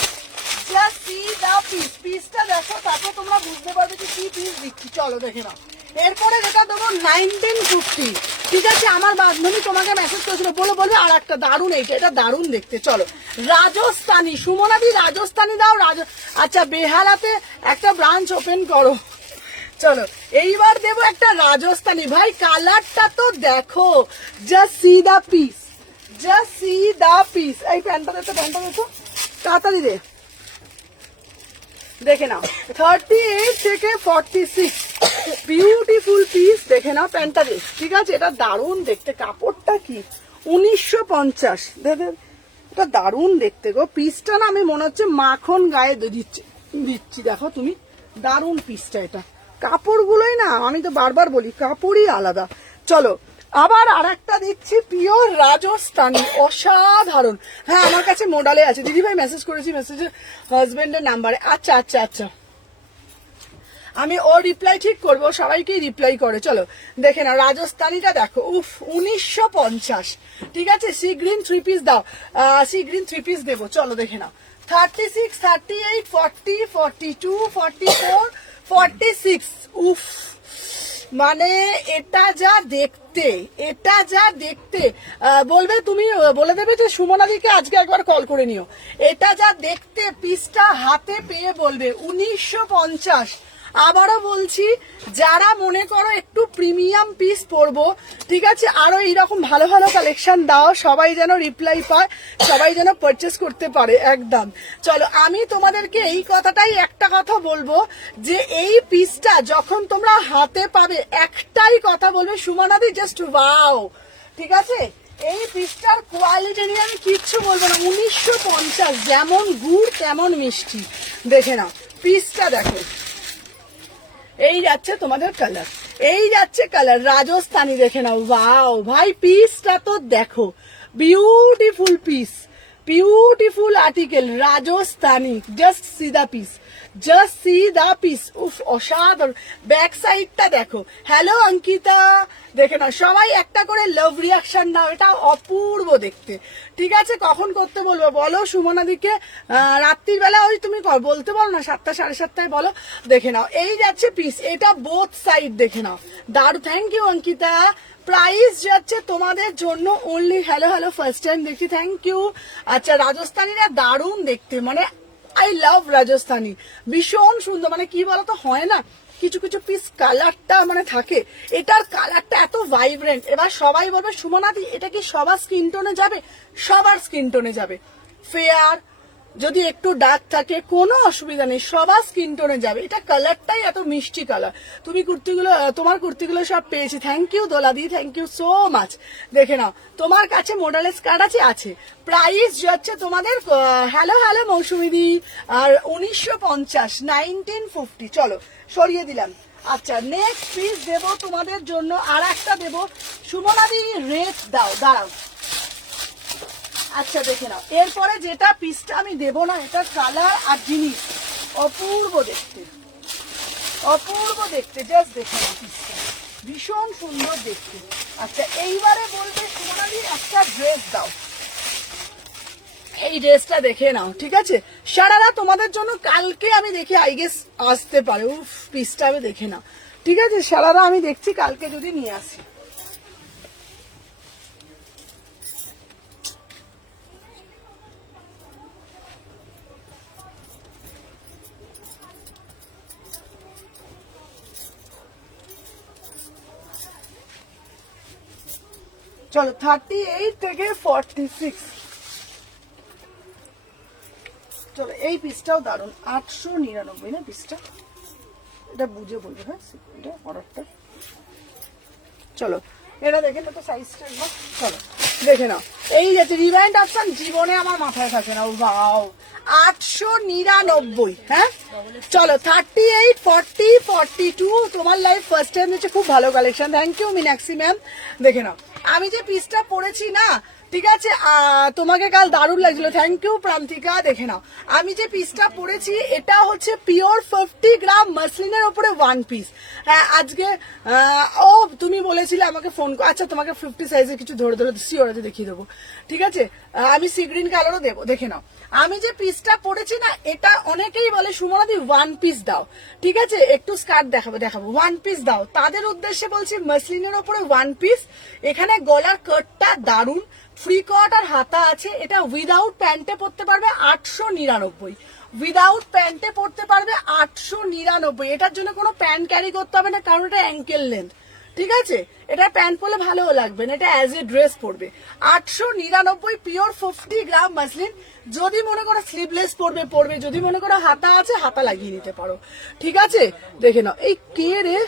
just see the piece. পিসটা দেখো, তারপর তোমরা বুঝতে পারবে যে কি পিস দিচ্ছি। চলো দেখে নাও। এরপরে যেটা দেবো 1950। ঠিক আছে, আমার বান্ধবী তোমাকে মেসেজ করেছিল, বলবে আর একটা দারুণ, এটা দারুণ দেখতে। চলো রাজস্থানী, সুমনাদি রাজস্থানী দাও। আচ্ছা, বেহালাতে একটা ব্রাঞ্চ ওপেন করো। চলো এইবার দেবো একটা রাজস্থানী। ভাই কালারটা তো দেখো, just see the piece, just see the piece. এই প্যান্টটা দেখো, প্যান্টটা দেখো, তাড়াতাড়ি দে, দেখে নাও। 38 থেকে 46, বিউটিফুল পিস। দেখে নাও প্যান্টটা দেখ। ঠিক আছে, এটা দারুণ দেখতে, কাপড়টা কি 1950। এটা দারুণ দেখতে গো। পিসটা না আমি মনে হচ্ছে মাখন গায়ে দিচ্ছি। দেখো তুমি, দারুণ পিসটা। এটা কাপড়গুলোই না, আমি তো বারবার বলি কাপড়ই আলাদা। চলো আবার আর একটা দিচ্ছি, পিওর রাজস্থানী, অসাধারণ। হ্যাঁ আমার কাছে মডেলে আছে। দিদি ভাই মেসেজ করেছি, মেসেজে হাজবেন্ডের নাম্বারে। আচ্ছা আচ্ছা আচ্ছা, আমি ওর রিপ্লাই ঠিক করবো, সবাইকেই রিপ্লাই করে। চলো দেখে না, রাজস্থানীটা দেখো, উফ 1950। ঠিক আছে, সি গ্রিন 3 পিস দাও, সি গ্রিন 3 পিস দেবো। চলো দেখে নাও। 36, 38, 40, 42, 44, 46। উফ মানে এটা যা দেখতে, এটা যা দেখতে, বলবে তুমি, বলে দেবে যে সুমনাদিকে আজকে একবার কল করে নিও। এটা যা দেখতে, পিসটা হাতে পেয়ে বলবে 1950। আবারও বলছি, যারা মনে করো একটু প্রিমিয়াম পিস পরবো, ঠিক আছে, আরো এইরকম ভালো ভালো কালেকশন দাও, সবাই যেন রিপ্লাই পায়, সবাই যেন পারচেস করতে পারে একদম। চলো আমি তোমাদেরকে এই কথাটাই একটা কথা বলবো, যে এই পিসটা যখন তোমরা হাতে পাবে, একটাই কথা বলবে, সুমনাদি জাস্ট ওয়াও। ঠিক আছে, এই পিসটার কোয়ালিটি নিয়ে আমি কিচ্ছু বলবো না, 1950, যেমন গুড় তেমন মিষ্টি। দেখে নাও পিসটা, দেখো এই যাচ্ছে তোমাদের কালার, এই যাচ্ছে কালার রাজস্থানি। দেখে নাও, ওয়াও ভাই পিসটা তো দেখো, beautiful piece, beautiful article Rajasthani. Just see the piece, just see the piece, উফ অসাধারণ। ব্যাক সাইডটা দেখো। হ্যালো অঙ্কিতা, দেখে নাও সবাই একটা করে লাভ রিয়াকশন নাও, এটা অপূর্ব দেখতে। ঠিক আছে, কখন করতে বলবো বলো সুমনাদিকে? রাত্রির বেলা ওই তুমি বলতে বলো না, 7টা 7:30 বলো। দেখে নাও এই যাচ্ছে পিস, এটা বোথ সাইড। দেখে নাও দারুণ, থ্যাংক ইউ অঙ্কিতা। প্রাইস যাচ্ছে তোমাদের জন্য only, hello hello first time দেখি, থ্যাংক ইউ। আচ্ছা রাজস্থানীরা দারুণ দেখতে, মানে আই লাভ রাজস্থানী, ভীষণ সুন্দর। মানে কি বলতো, হয় না কিছু কিছু পিস কালারটা মানে থাকে, এটার কালারটা এত ভাইব্রেন্ট। এবার সবাই বলবে সুমনাদি এটা কি সবার স্কিন টোনে যাবে? সবার স্কিন টোনে যাবে। ফেয়ার যদি একটু ডার্ক থাকে কোনো অসুবিধা নেই, সবার স্কিন টোনে যাবে। এটা কালারটাই এত মিষ্টি কালার। তুমি কুর্তিগুলো, তোমার কুর্তিগুলো সব পেয়েছি, থ্যাংক ইউ দোলাদি, থ্যাংক ইউ সো মাচ। দেখে নাও তোমার কাছে মডেলের কার্ড আছে? আছে। প্রাইস যাচ্ছে তোমাদের, হ্যালো হ্যালো মৌসুমিদি, আর 1950, 1950। চলো সরিয়ে দিলাম। আচ্ছা নেক্সট পিস দেবো তোমাদের জন্য, আর একটা দেবো। সুমনাদি রেট দাও, দাঁড়াও। আচ্ছা দেখে নাও, এরপরে যেটা পিসটা আমি দেবো না, এটা কালার আর জিনিস অপূর্ব দেখতে, অপূর্ব দেখতে। জাস্ট দেখে নাও পিসটা, ভীষণ সুন্দর দেখতে। আচ্ছা এইবারে বলবে সুমনাদি একটা ড্রেস দাও, এই ড্রেসটা দেখে নাও। ঠিক আছে, সারারা তোমাদের জন্য কালকে আমি দেখি আই গেস আসতে পারে। উফ পিসটা আমি দেখে নাও। ঠিক আছে সারারা, আমি দেখছি কালকে যদি নিয়ে আসি। চলো 38 থেকে 46। চলো এই পিসটাও দারুন, 899 না পিসটা, এটা বুঝে বলবে। হ্যাঁ এটা অর্ডারটা। চলো এটা দেখে না তো সাইজটা একবার, চলো দেখে নাও। এই যাচ্ছে রিভাইন্ড অপশন, জীবনে আমার মাথায় থাকে না। ওয়াও 899। হ্যাঁ চলো 38, 40, 42। তোমার লাইফ ফার্স্ট টাইম হচ্ছে, খুব ভালো collection, thank you Meenakshi ma'am. দেখে নাও আমি যে পিসটা পরেছি না, ঠিক আছে তোমাকে কাল দারুণ লাগছিল, থ্যাংক ইউ প্রান্তিকা। দেখে নাও আমি যে পিসটা পরেছি, এটা হচ্ছে পিওর 50 গ্রাম মাসলিনের ওপরে ওয়ান পিস। হ্যাঁ আজকে ও তুমি বলেছিলে আমাকে ফোন, আচ্ছা তোমাকে 50 সাইজের কিছু ধরে ধরে সিওরাতে দেখিয়ে দেবো। ঠিক আছে আমি সি গ্রিন কালারও দেবো। দেখে নাও আমি যে পিসটা পরেছি না, এটা অনেকেই বলে সুমনাদি ওয়ান পিস দাও। ঠিক আছে একটু স্কার্ট দেখাবো, দেখাবো ওয়ান পিস দাও, তাদের উদ্দেশ্যে বলছি মাসলিনের ওপরে ওয়ান পিস। এখানে গলার কাটটা দারুন, ফ্রি কট আর হাতা আছে। এটা উইদাউট প্যান্টে পরতে পারবে 899, উইদাউট প্যান্টে পরতে পারবে 899। এটার জন্য কোনো প্যান্ট ক্যারি করতে হবে না, কারণ এটা অ্যাঙ্কেল লেন্থ। ঠিক আছে এটা প্যান্ট পরলে ভালোও লাগবে না, এটা অ্যাজ এ ড্রেস পরবে। 899 পিওর 50 গ্রাম মাসলিন। যদি মনে করো স্লিভলেস পরবে পরবে, যদি মনে করো হাতা আছে হাতা লাগিয়ে নিতে পারো। ঠিক আছে দেখে নাও। এই কে রে,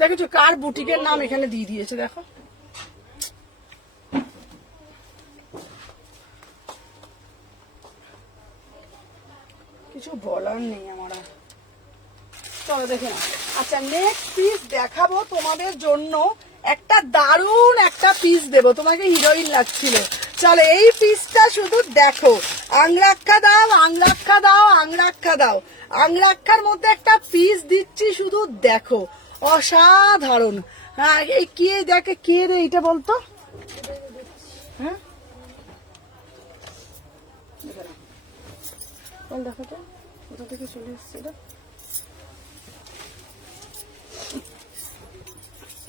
দেখেছো কার বুটিকের নাম এখানে দিয়ে দিয়েছে, দেখো কিছু বলার নেই আমার আর। চলো দেখে নাও। আচ্ছা নেক্সট পিস দেখাবো তোমাদের জন্য, একটা দারুণ একটা পিস দেবো, তোমাকে হিরোইন লাগছিল। চলো এই পিসটা শুধু দেখো, আংরাক্ষা দাও, আংরাক্ষা দাও, আংরাক্ষা দাও। আংরাক্ষার মধ্যে একটা পিস দিচ্ছি, শুধু দেখো অসাধারণ। হ্যাঁ এই কে দেখে, কে রে এটা বলতো? হ্যাঁ দেখো তো কোথা থেকে চলে এসছে এটা,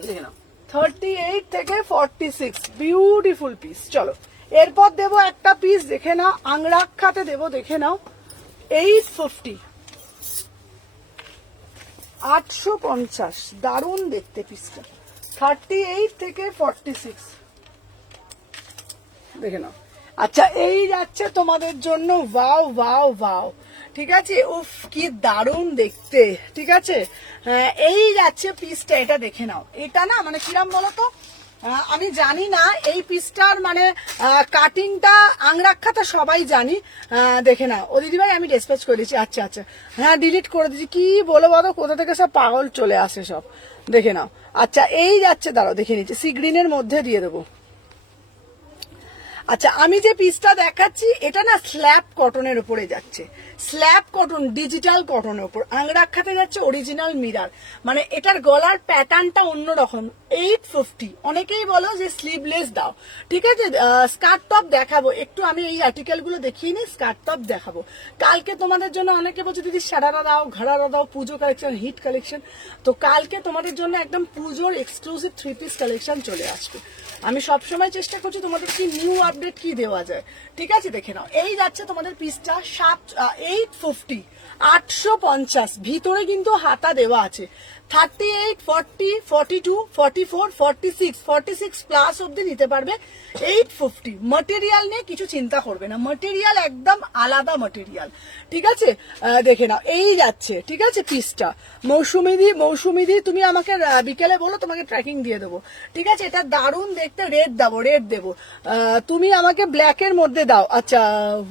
দেখে নাও 38 থেকে 46, বিউটিফুল পিস। চলো এরপর দেবো একটা পিস, দেখে নাও আংরাক্ষাতে দেবো, দেখে নাও 850, 850, দারুণ দেখতে পিসটা। 38 থেকে 46 দেখে নাও। আচ্ছা এই যাচ্ছে তোমাদের জন্য, ওয়াও ওয়াও ওয়াও। ঠিক আছে, উফ কি দারুণ দেখতে। ঠিক আছে, এই যাচ্ছে পিসটা, এটা দেখে নাও। এটা না মানে কিরাম বলো তো, আমি জানি না এই পিসটার মানে কাটিংটা আংরাক্ষাটা সবাই জানি। দেখে নাও ও দিদিভাই, আমি ডিসপ্যাচ করে দিচ্ছি। আচ্ছা আচ্ছা, হ্যাঁ ডিলিট করে দিচ্ছি। কি বলো বলো, কোথা থেকে সব পাগল চলে আসে সব। দেখে নাও। আচ্ছা এই যাচ্ছে, দাঁড়াও দেখে নিচ্ছি, সি গ্রিনের মধ্যে দিয়ে দেবো। আচ্ছা আমি যে পিসটা দেখাচ্ছি এটা না স্ল্যাব কটনের উপরে যাচ্ছে, স্ল্যাব কটন ডিজিটাল কটনের উপর, আংরাক্ষাতে যাচ্ছে অরিজিনাল মিরার। মানে এটার গলার প্যাটার্নটা অন্যরকম। 850। অনেকেই বলো যে স্লিভলেস দাও, ঠিক আছে। স্কার্ট টপ দেখাবো একটু, আমি এই আর্টিকেল গুলো দেখিয়ে নিই, স্কার্ট টপ দেখাবো কালকে তোমাদের জন্য। অনেকে বলছে দিদি সারারা দাও, ঘরারা দাও, পুজো কালেকশন, হিট কালেকশন। তো কালকে তোমাদের জন্য একদম পুজোর এক্সক্লুসিভ 3 পিস কালেকশন চলে আসবে। আমি সবসময় চেষ্টা করছি তোমাদের কি নিউ আপডেট কি দেওয়া যায়। ঠিক আছে, দেখে নাও। এই যাচ্ছে তোমাদের পিসটা 850, 850। ভিতরে কিন্তু হাতা দেওয়া আছে। 38, 40, 42, 44, 46, 46 প্লাস অব্দি নিতে পারবে। 850। মাটেরিয়াল নিয়ে কিছু চিন্তা করবে না, মাটেরিয়াল একদম আলাদা মাটেরিয়াল। ঠিক আছে, দেখে নাও। এই যাচ্ছে, ঠিক আছে পিসটা। মৌসুমিদি তুমি আমাকে বিকেলে বলো, তোমাকে ট্র্যাকিং দিয়ে দেবো। ঠিক আছে, এটা দারুণ দেখতে। রেড দেবো। তুমি আমাকে ব্ল্যাকের মধ্যে দাও। আচ্ছা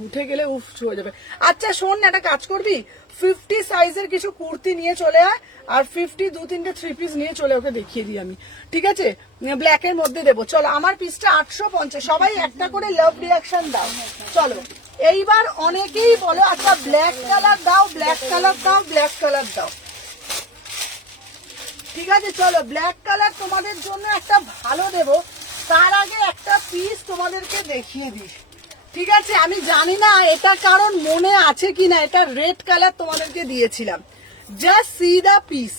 উঠে গেলে উফ হয়ে যাবে। আচ্ছা শোন না, একটা কাজ করবি, 50 সাইজের কিছু কুর্তি নিয়ে চলে আয়, আর 50 2-3টে 3 পিস নিয়ে চলে, ওকে দেখিয়ে দিই আমি। ঠিক আছে, ব্ল্যাকের মধ্যে দেবো। চলো আমার পিসটা 850। সবাই একটা করে লাভ রিয়াকশন দাও। চলো এইবার অনেকেই বলো আচ্ছা ব্ল্যাক কালার দাও, ব্ল্যাক কালার দাও, ব্ল্যাক কালার দাও। ঠিক আছে, চলো ব্ল্যাক কালার তোমাদের জন্য একটা ভালো দেবো। তার আগে একটা পিস তোমাদেরকে দেখিয়ে দিই। ঠিক আছে, আমি জানি না এটা কারণ মনে আছে কিনা, এটা রেড কালার তোমাদেরকে দিয়েছিলাম। Just see the piece.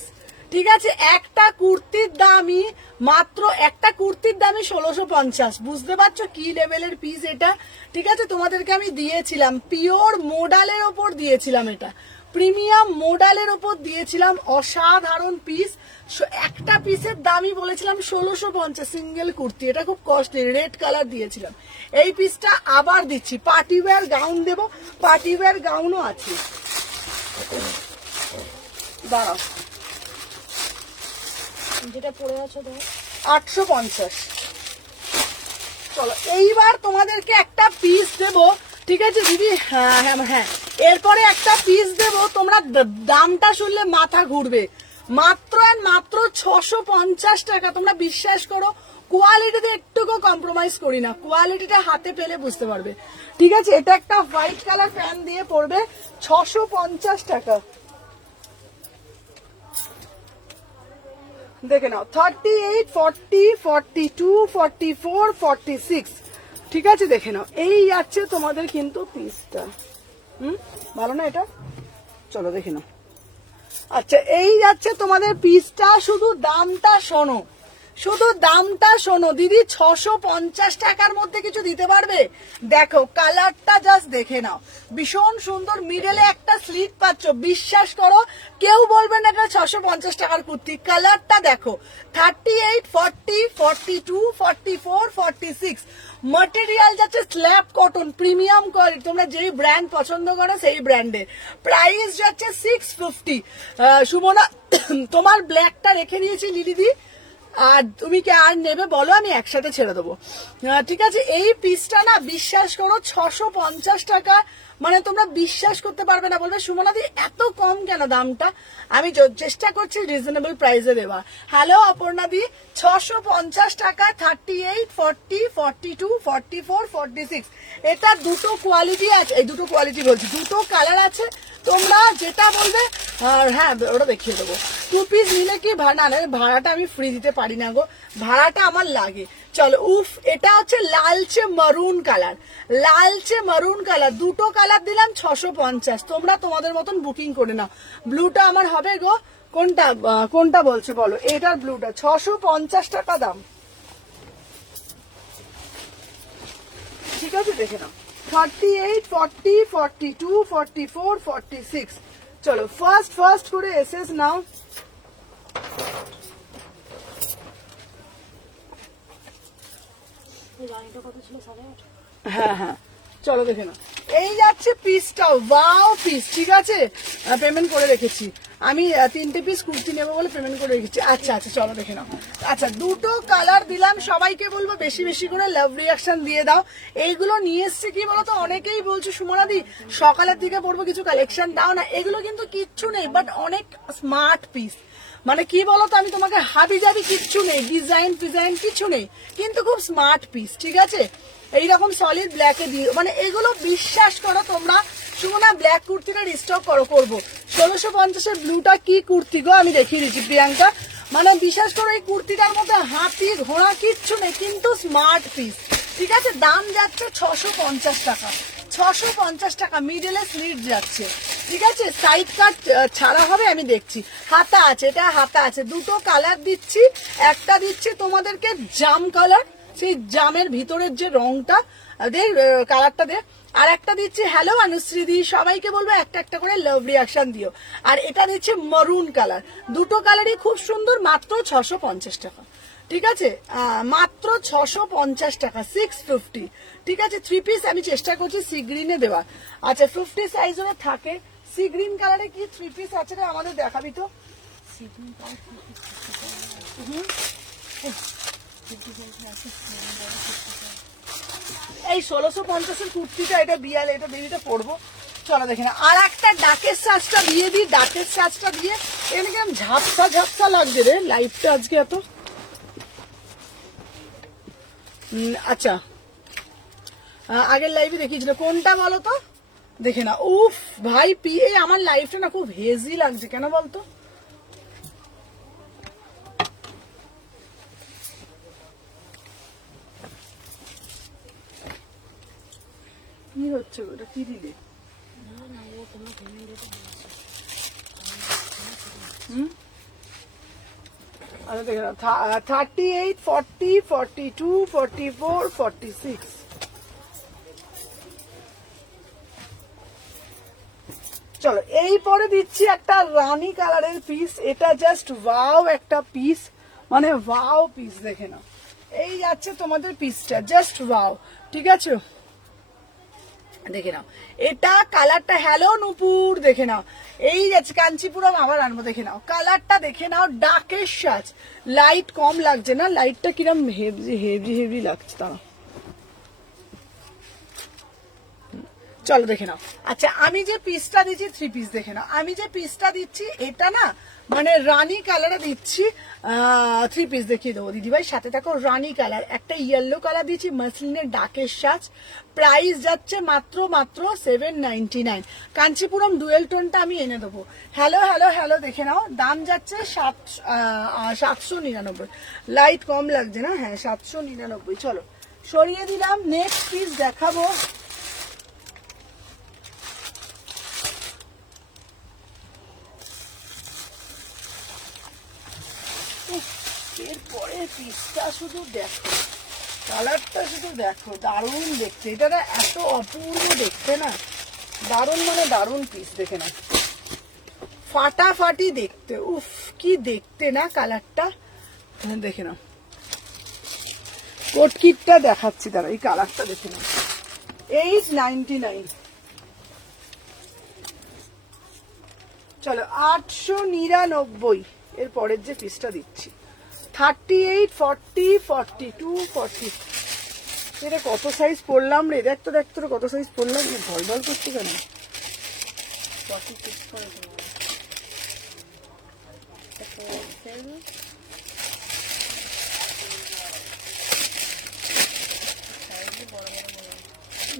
ঠিক আছে, একটা কুর্তির দামই মাত্র, একটা কুর্তির দামই 1650। বুঝতে পারছো কি লেভেলের পিস এটা। ঠিক আছে, তোমাদেরকে আমি দিয়েছিলাম পিওর মোডালের ওপর দিয়েছিলাম, এটা প্রিমিয়াম মোডালের ওপর দিয়েছিলাম। অসাধারণ পিস। একটা পিসের দামই বলেছিলাম 1650, সিঙ্গেল কুর্তি। এটা খুব কস্টলি, রেড কালার দিয়েছিলাম। এই পিসটা আবার দিচ্ছি। পার্টি ওয়্যার গাউন দেবো, পার্টি ওয়্যার গাউনও আছে। দাঁড়াও, যেটা পরে আছো দেখো 850। চলো এইবার তোমাদেরকে একটা পিস দেবো। ঠিক আছে দিদি, হ্যাঁ হ্যাঁ হ্যাঁ, এরপরে একটা পিস দেবো। তোমরা দামটা শুনলে মাথা ঘুরবে। মাত্র আর মাত্র 650 টাকা। তোমরা বিশ্বাস করো, কোয়ালিটিতে একটুকু কম্প্রোমাইজ করি না, কোয়ালিটিটা হাতে পেলে বুঝতে পারবে। ঠিক আছে, এটা একটা হোয়াইট কালার প্যান দিয়ে পড়বে, 650 টাকা। দেখে নাও 38, 40, 42, 44, 46। ঠিক আছে, দেখে নাও। এই যাচ্ছে তোমাদের কিন্তু পিসটা। ভালো না এটা? চলো দেখে নাও। আচ্ছা এই যাচ্ছে তোমাদের পিসটা। শুধু দামটা শোনো, শুধু দামটা শোনো দিদি, 650 টাকার মধ্যে কিছু দিতে পারবে? দেখো কালারটা জাস্ট দেখে নাও, ভীষণ সুন্দর। মিডলে একটা স্লিট পাচ্ছ, বিশ্বাস করো কেউ বলবে না এটা 650 টাকার কুর্তি। কালারটা দেখো, 38, 40, 42, 44, 46। ম্যাটেরিয়াল যাচ্ছে স্ল্যাব কটন, প্রিমিয়াম কোয়ালিটি। তোমরা যেই ব্র্যান্ড পছন্দ করো সেই ব্র্যান্ডের। প্রাইস যাচ্ছে 650। সুমনা তোমার ব্ল্যাকটা রেখে দিয়েছি লিলিদি, আর তুমি কি আর নেবে বলো, আমি একসাথে ছেড়ে দেবো। ঠিক আছে, এই পিসটা না বিশ্বাস করো 650 টাকা। মানে তোমরা বিশ্বাস করতে পারবে না, বলবে সুমনাদি এত কম কেন দামটা। আমি চেষ্টা করছি রিজনেবল প্রাইসে দেওয়া। হ্যালো অপর্ণাদি, 650 টাকা, 38, 40, 42, 44, 46। এটা দুটো কোয়ালিটি আছে, এই দুটো কোয়ালিটি বলছি, দুটো কালার আছে। তোমরা যেটা বলবে, আর হ্যাঁ ওটা দেখিয়ে দেবো। 2 পিস নিলে কি ভাড়া, না ভাড়াটা আমি ফ্রি দিতে পারি না গো, ভাড়াটা আমার লাগে। চলো উফ, এটা হচ্ছে লালচে মারুন কালার, লালচে মারুন কালার। দুটো কালার দিলাম 650। তোমরা তোমাদের মতন বুকিং করে নাও। ব্লুটা আমার হবে গো, কোনটা কোনটা বলছে বলো? এটার ব্লুটা 650 টাকা দাম। ঠিক আছে, দেখে নাও। 38, 40, 42, 44, 46। চলো ফার্স্ট করে এসএস নাও। রানিটা কত ছিল? 8.5। হ্যাঁ হ্যাঁ, চলো দেখে নাও। এই যাচ্ছে পিসটা, ওয়াও পিস, ঠিক আছে, পেমেন্ট করে রেখেছি আমি, 3টে পিস কুর্তি নেবো বলে পেমেন্ট করে রেখেছি। আচ্ছা আচ্ছা চলো দেখে নাও। আচ্ছা, 2টো কালার দিলাম, সবাইকে বলবো বেশি বেশি করে লাভ রিয়াকশন দিয়ে দাও। এইগুলো নিয়ে এসছে কি বলতো, অনেকেই বলছো সুমনা দি সকালের দিকে পড়বো, কিছু কালেকশন দাও না, এগুলো কিন্তু কিচ্ছু নেই, বাট অনেক স্মার্ট পিস। মানে কি বলতো, আমি তোমাকে হাবি জাবি কিচ্ছু নেই, ডিজাইন ফিজাইন কিছু নেই, কিন্তু খুব স্মার্ট পিস, ঠিক আছে। এইরকম সলিড ব্ল্যাকে দিয়ে, মানে এগুলো বিশ্বাস করো তোমরা, সুমনা ব্ল্যাক কুর্তিটা রিস্টক করবো। 1650-এর ব্লুটা কি কুর্তি গো, আমি দেখিয়ে দিচ্ছি প্রিয়াঙ্কা। মানে বিশ্বাস করো এই কুর্তিটার মধ্যে হাতি ঘোড়া কিচ্ছু নেই, কিন্তু স্মার্ট পিস, ঠিক আছে। দাম যাচ্ছে 650 টাকা, 650 টাকা, মিডলে স্লিট যাচ্ছে, ঠিক আছে। সাইড কাট ছাড়া হবে, আমি দেখছি। হাতা আছে, এটা হাতা আছে, 2টো কালার দিচ্ছি। একটা দিচ্ছি তোমাদেরকে জাম কালার, সেই জামের ভিতরের যে রংটা দে, কালারটা দে। আর একটা দিচ্ছি হ্যালো অনুশ্রী দি, সবাইকে বলবো একটা একটা করে লাভ রিয়াকশন দিও। আর এটা দিচ্ছি মারুন কালার, 2টো কালারই খুব সুন্দর, মাত্র 650 টাকা, ঠিক আছে। মাত্র 650 টাকা, 650, ঠিক আছে। 3 পিস আমি চেষ্টা করছি সি গ্রিনে দেওয়া। আচ্ছা, 50 সাইজের থাকে, সি গ্রিন কালারে কি 3 পিস আছে রে, আমাদের দেখাবি তো। এই 1650-এর কুর্তিটা, এটা বিয়ালে, এটা বেরিটা পরবো, চলো দেখে না। আর একটা ডাকের সাজটা দিয়ে দিই, ডাকের সাজটা দিয়ে এখানে কেমন ঝাপসা ঝাপসা লাগছে রে লাইটটা আজকে এত। আচ্ছা, আগের লাইভে দেখিয়েছিল কোনটা বলো তো, দেখে না। উফ ভাই পিয়ে আমার লাইফটা না খুব হেজি লাগছে, কেন বলতো। কি হচ্ছে ওটা, কি দিলে? আচ্ছা দেখে নাও, 38, 40, 42, 44, 46। চলো এই পরে দিচ্ছি একটা রানী কালারের পিস, এটা জাস্ট ওয়াও একটা পিস, মানে ওয়াও পিস, দেখে নাও। এই যাচ্ছে তোমাদের পিসটা, জাস্ট ওয়াও, ঠিক আছে, দেখে নাও। এটা কালারটা, হ্যালো নুপুর, দেখে নাও। এই যাচ্ছে কাঞ্চিপুরম, আবার আনবো, দেখে নাও কালারটা, দেখে নাও। ডাকের সাজ, লাইট কম লাগছে না, লাইটটা কিরম হেভি হেভি হেভি লাগছে, তারা চলো দেখে নাও। আচ্ছা, আমি যে পিসটা দিচ্ছি 3 পিস, দেখে নাও। আমি যে পিসটা দিচ্ছি এটা না, মানে রানী কালারে দিচ্ছি, 3 পিস দেখিয়ে দেবো দিদিভাই, সাথে থাকো। রানী কালার, একটা ইয়েলো কালার দিচ্ছি, মাসলিনের ডাকের সাজ, প্রাইস যাচ্ছে মাত্র মাত্র 799। কাঞ্চিপুরম ডুয়েল টোনটা আমি এনে দেবো। হ্যালো হ্যালো হ্যালো, দেখে নাও, দাম যাচ্ছে 799। লাইট কম লাগছে না, হ্যাঁ 799। চলো সরিয়ে দিলাম, নেক্সট পিস দেখাবো। এরপরে পিসটা শুধু দেখো, কালারটা শুধু দেখো, দারুণ দেখতে, এটা না এত অপূর্ব দেখতে না, দারুণ মানে দারুণ পিস, দেখে না, ফাটাফাটি দেখতে, উফ কি দেখতে না কালারটা, দেখে নাও। কোটকিটটা দেখাচ্ছি, তারা এই কালারটা দেখে নাও, 899। চলো 899। এর পরের যে পিসটা দিচ্ছি 38, 40, 42, 40। এটা কত সাইজ পড়লাম রে, দেখতো দেখতো কত সাইজ পড়লাম, ভল ভল করছে কেন। 46 করে দেবো।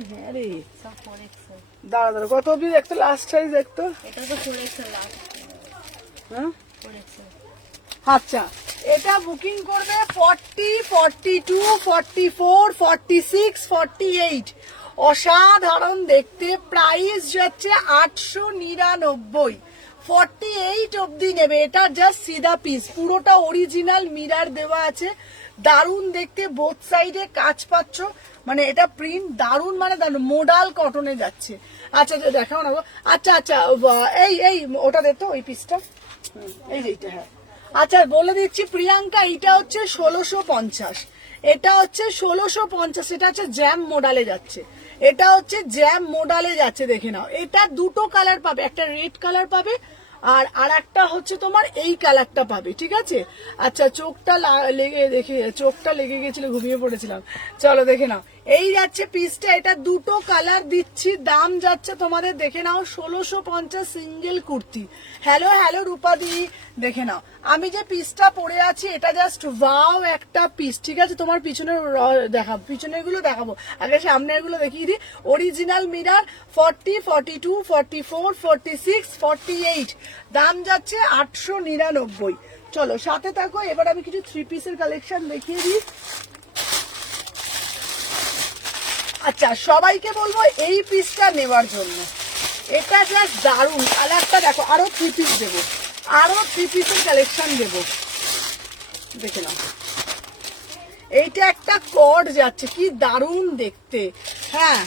হ্যাঁ রে, সব 4XL। দাঁড়া দাঁড়া, কত অব্দি দেখতো, লাস্ট সাইজ দেখতো। এটা তো 4XL লাস্ট। হ্যাঁ 4XL। আচ্ছা, এটা বুকিং করবে 40, 42, 44, 46, 48। অসাধারণ দেখতে, প্রাইস যাচ্ছে 899। 48 অব্দি নেবে, এটা জাস্ট সিধা পিস, পুরোটা অরিজিনাল মিরার দেওয়া আছে, দারুণ দেখতে, বোথ সাইডে কাজ পাচ্ছ, মানে এটা প্রিন্ট দারুণ, মানে দারুণ মোডাল কটনে যাচ্ছে। আচ্ছা দেখাও না গো। আচ্ছা আচ্ছা, এই এই ওটা দেখতো ওই পিসটা, এই যে এইটা, হ্যাঁ। আচ্ছা বলে দিচ্ছি প্রিয়াঙ্কা, এটা হচ্ছে 1650, এটা হচ্ছে 1650, এটা হচ্ছে জ্যাম মডেলে যাচ্ছে, এটা হচ্ছে জ্যাম মোডালে যাচ্ছে, দেখে নাও। এটা দুটো কালার পাবে, একটা রেড কালার পাবে আর একটা হচ্ছে তোমার এই কালারটা পাবে, ঠিক আছে। আচ্ছা চোখটা লেগে গেছিল, ঘুমিয়ে পড়েছিলাম। চলো দেখে নাও, এই যাচ্ছে পিসটা। এটা দুটো কালার দিচ্ছি, দাম যাচ্ছে তোমাদের দেখে নাও 1650 সিঙ্গেল কুর্তি। হ্যালো হ্যালো রূপাদি, দেখে নাও আমি যে পিসটা পরে আছি এটা জাস্ট ওয়াও একটা পিস, ঠিক আছে। তোমার পিছনের দেখাবো, পিছনের গুলো দেখাবো, আগে সামনের গুলো দেখিয়ে দিই। অরিজিনাল মিরার 40, 42, 44, 46, 48, দাম যাচ্ছে 899। চলো সাথে থাকো। এবার আমি কিছু থ্রি পিসের কালেকশন দেখিয়ে দিই। আচ্ছা সবাইকে বলবো এই পিসটা নেওয়ার জন্য, এটা জাস্ট দারুণ। কালারটা দেখো, আরো থ্রি পিস দেবো, আরো থ্রি পিসের কালেকশন দেবো, দেখে নাও। এইটা একটা কর্ড যাচ্ছে, কি দারুণ দেখতে। হ্যাঁ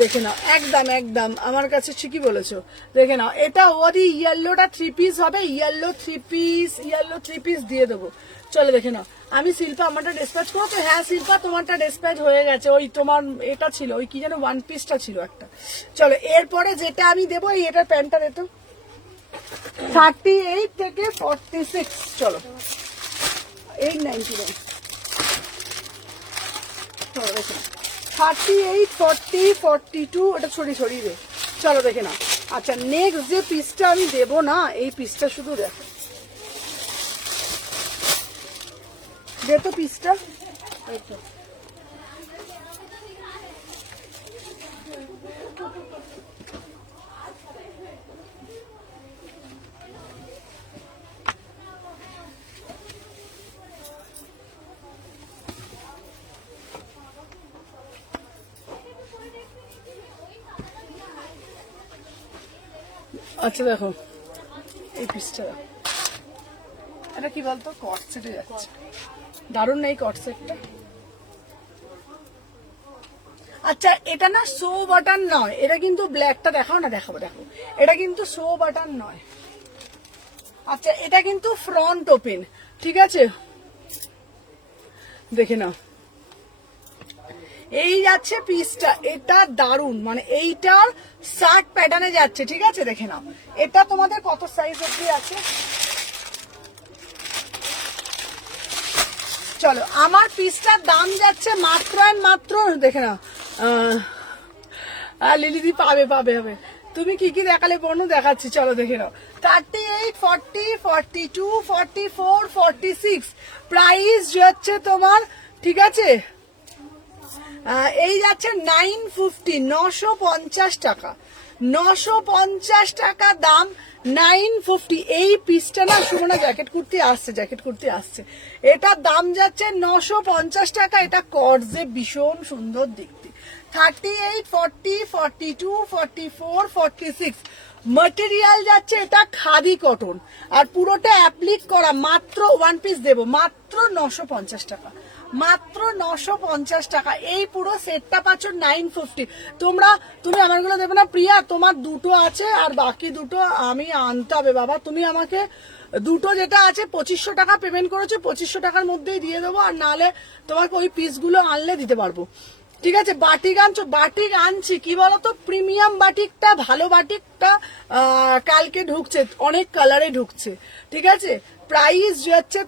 দেখে নাও, একদম একদম আমার কাছে ঠিকই বলেছো। দেখে নাও এটা ওরই ইয়েলোটা থ্রি পিস হবে, ইয়েলো থ্রি পিস দিয়ে দেবো। চলো দেখে নাও। আমি শিল্পা আমারটা ডিসপ্যাচ করো তো? হ্যাঁ শিল্পা তোমারটা ডিসপ্যাচ হয়ে গেছে, ওই তোমার এটা ছিল, ওই কি যেন ওয়ান পিসটা ছিল একটা। চলো এরপরে যেটা আমি দেবো, এই এটার প্যান্টটা দে তো। 38 থেকে 46, চলো 899। 38, 40, 42, এটা ছড়িয়ে দে। চলো দেখে নাও। আচ্ছা নেক্সট যে পিসটা আমি দেবো না, এই পিসটা শুধু দেখো, দে তো পিসটা। আচ্ছা দেখো এই পিসটা, এটা কি বলতো, কট সেটে যাচ্ছে, দারুণ না এই কট সেটটা। আচ্ছা এটা না শো বাটন নয়, এটা কিন্তু ব্ল্যাকটা দেখাও না, দেখাবো দেখো, এটা কিন্তু শো বাটন নয়। আচ্ছা এটা কিন্তু ফ্রন্ট ওপেন, ঠিক আছে, দেখে নাও। এই যাচ্ছে পিসটা, এটা দারুন, মানে এইটার শার্ট প্যাটার্নে যাচ্ছে, ঠিক আছে, দেখে নাও। এটা তোমাদের কত সাইজ অবধি আছে? চলো আমার পিসটার দাম যাচ্ছে মাত্র মাত্র, দেখে নাও। লিলিদি পাবে পাবে হবে, তুমি কি কি দেখালে বনু, দেখাচ্ছি, চলো দেখে নাও। 38, 40, 42, 44, 46 প্রাইস যাচ্ছে তোমার, ঠিক আছে। এই যাচ্ছে 950, 950 টাকা, 950 টাকা দাম, 950। এই পিসটা না সুমনা জ্যাকেট কুর্তি আসছে, এটার দাম যাচ্ছে 950 টাকা। এটা কর্ডসে ভীষণ সুন্দর দেখতে। 38, 40, 42, 44, 46 ম্যাটেরিয়াল যাচ্ছে এটা খাদি কটন, আর পুরোটা অ্যাপ্লিক করা। মাত্র ওয়ান পিস দেবো মাত্র 950 টাকা, মাত্র 950 টাকা। এই পুরো সেটটা পাচ্ছ 950। তুমি আমারগুলো দেবে না প্রিয়া? তোমার দুটো আছে আর বাকি দুটো আমি আনতে হবে বাবা। তুমি আমাকে দুটো যেটা আছে 2500 টাকা পেমেন্ট করেছো, 2500 টাকার মধ্যেই দিয়ে দেবো, আর নাহলে তোমাকে ওই পিসগুলো আনলে দিতে পারবো, ঠিক আছে। বাটিক আনছো? বাটিক আনছি, কি বলতো, প্রিমিয়াম বাটিকটা, ভালো বাটিকটা কালকে ঢুকছে, অনেক কালারে ঢুকছে, ঠিক আছে। প্রাইস যাচ্ছে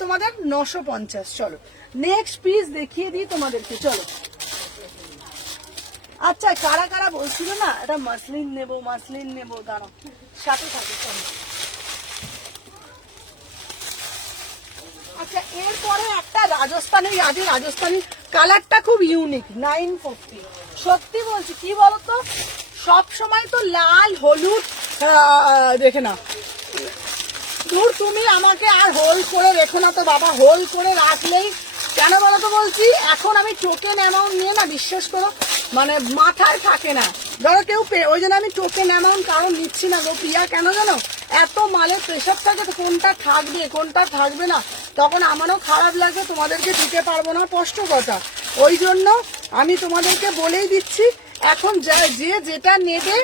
তোমাদের 950। চলো নেক্সট পিস দেখিয়ে দিই তোমাদেরকে, চলো। আচ্ছা কারা কারা বলছিল না এটা মাসলিন নেবো, দাঁড়াও সাথে থাকে, চলো। আচ্ছা এরপরে একটা রাজস্থানি কালারটা খুব ইউনিক, 950। সত্যি বলছি, কি বলতো, সব সময় তো লাল হলুদ, দেখে না দূর, তুমি আমাকে আর হোল করে রেখো না তো বাবা। হোল করে রাখলেই কেন বলতো বলছি, এখন আমি টোকেন অ্যামাউন্ট নিয়ে না, বিশ্বাস করো মানে মাথায় থাকে না। ধরো কেউ ওই জন্য আমি টোকেন অ্যামাউন্ট কারণ নিচ্ছি না গো প্রিয়া, কেন জানো, এত মালের প্রেশার থাকে তো, কোনটা থাকবে কোনটা থাকবে না, তখন আমারও খারাপ লাগে, তোমাদেরকে দিতে পারবো না, কষ্ট কথা। ওই জন্য আমি তোমাদেরকে বলেই দিচ্ছি, এখন যে যেটা নেবে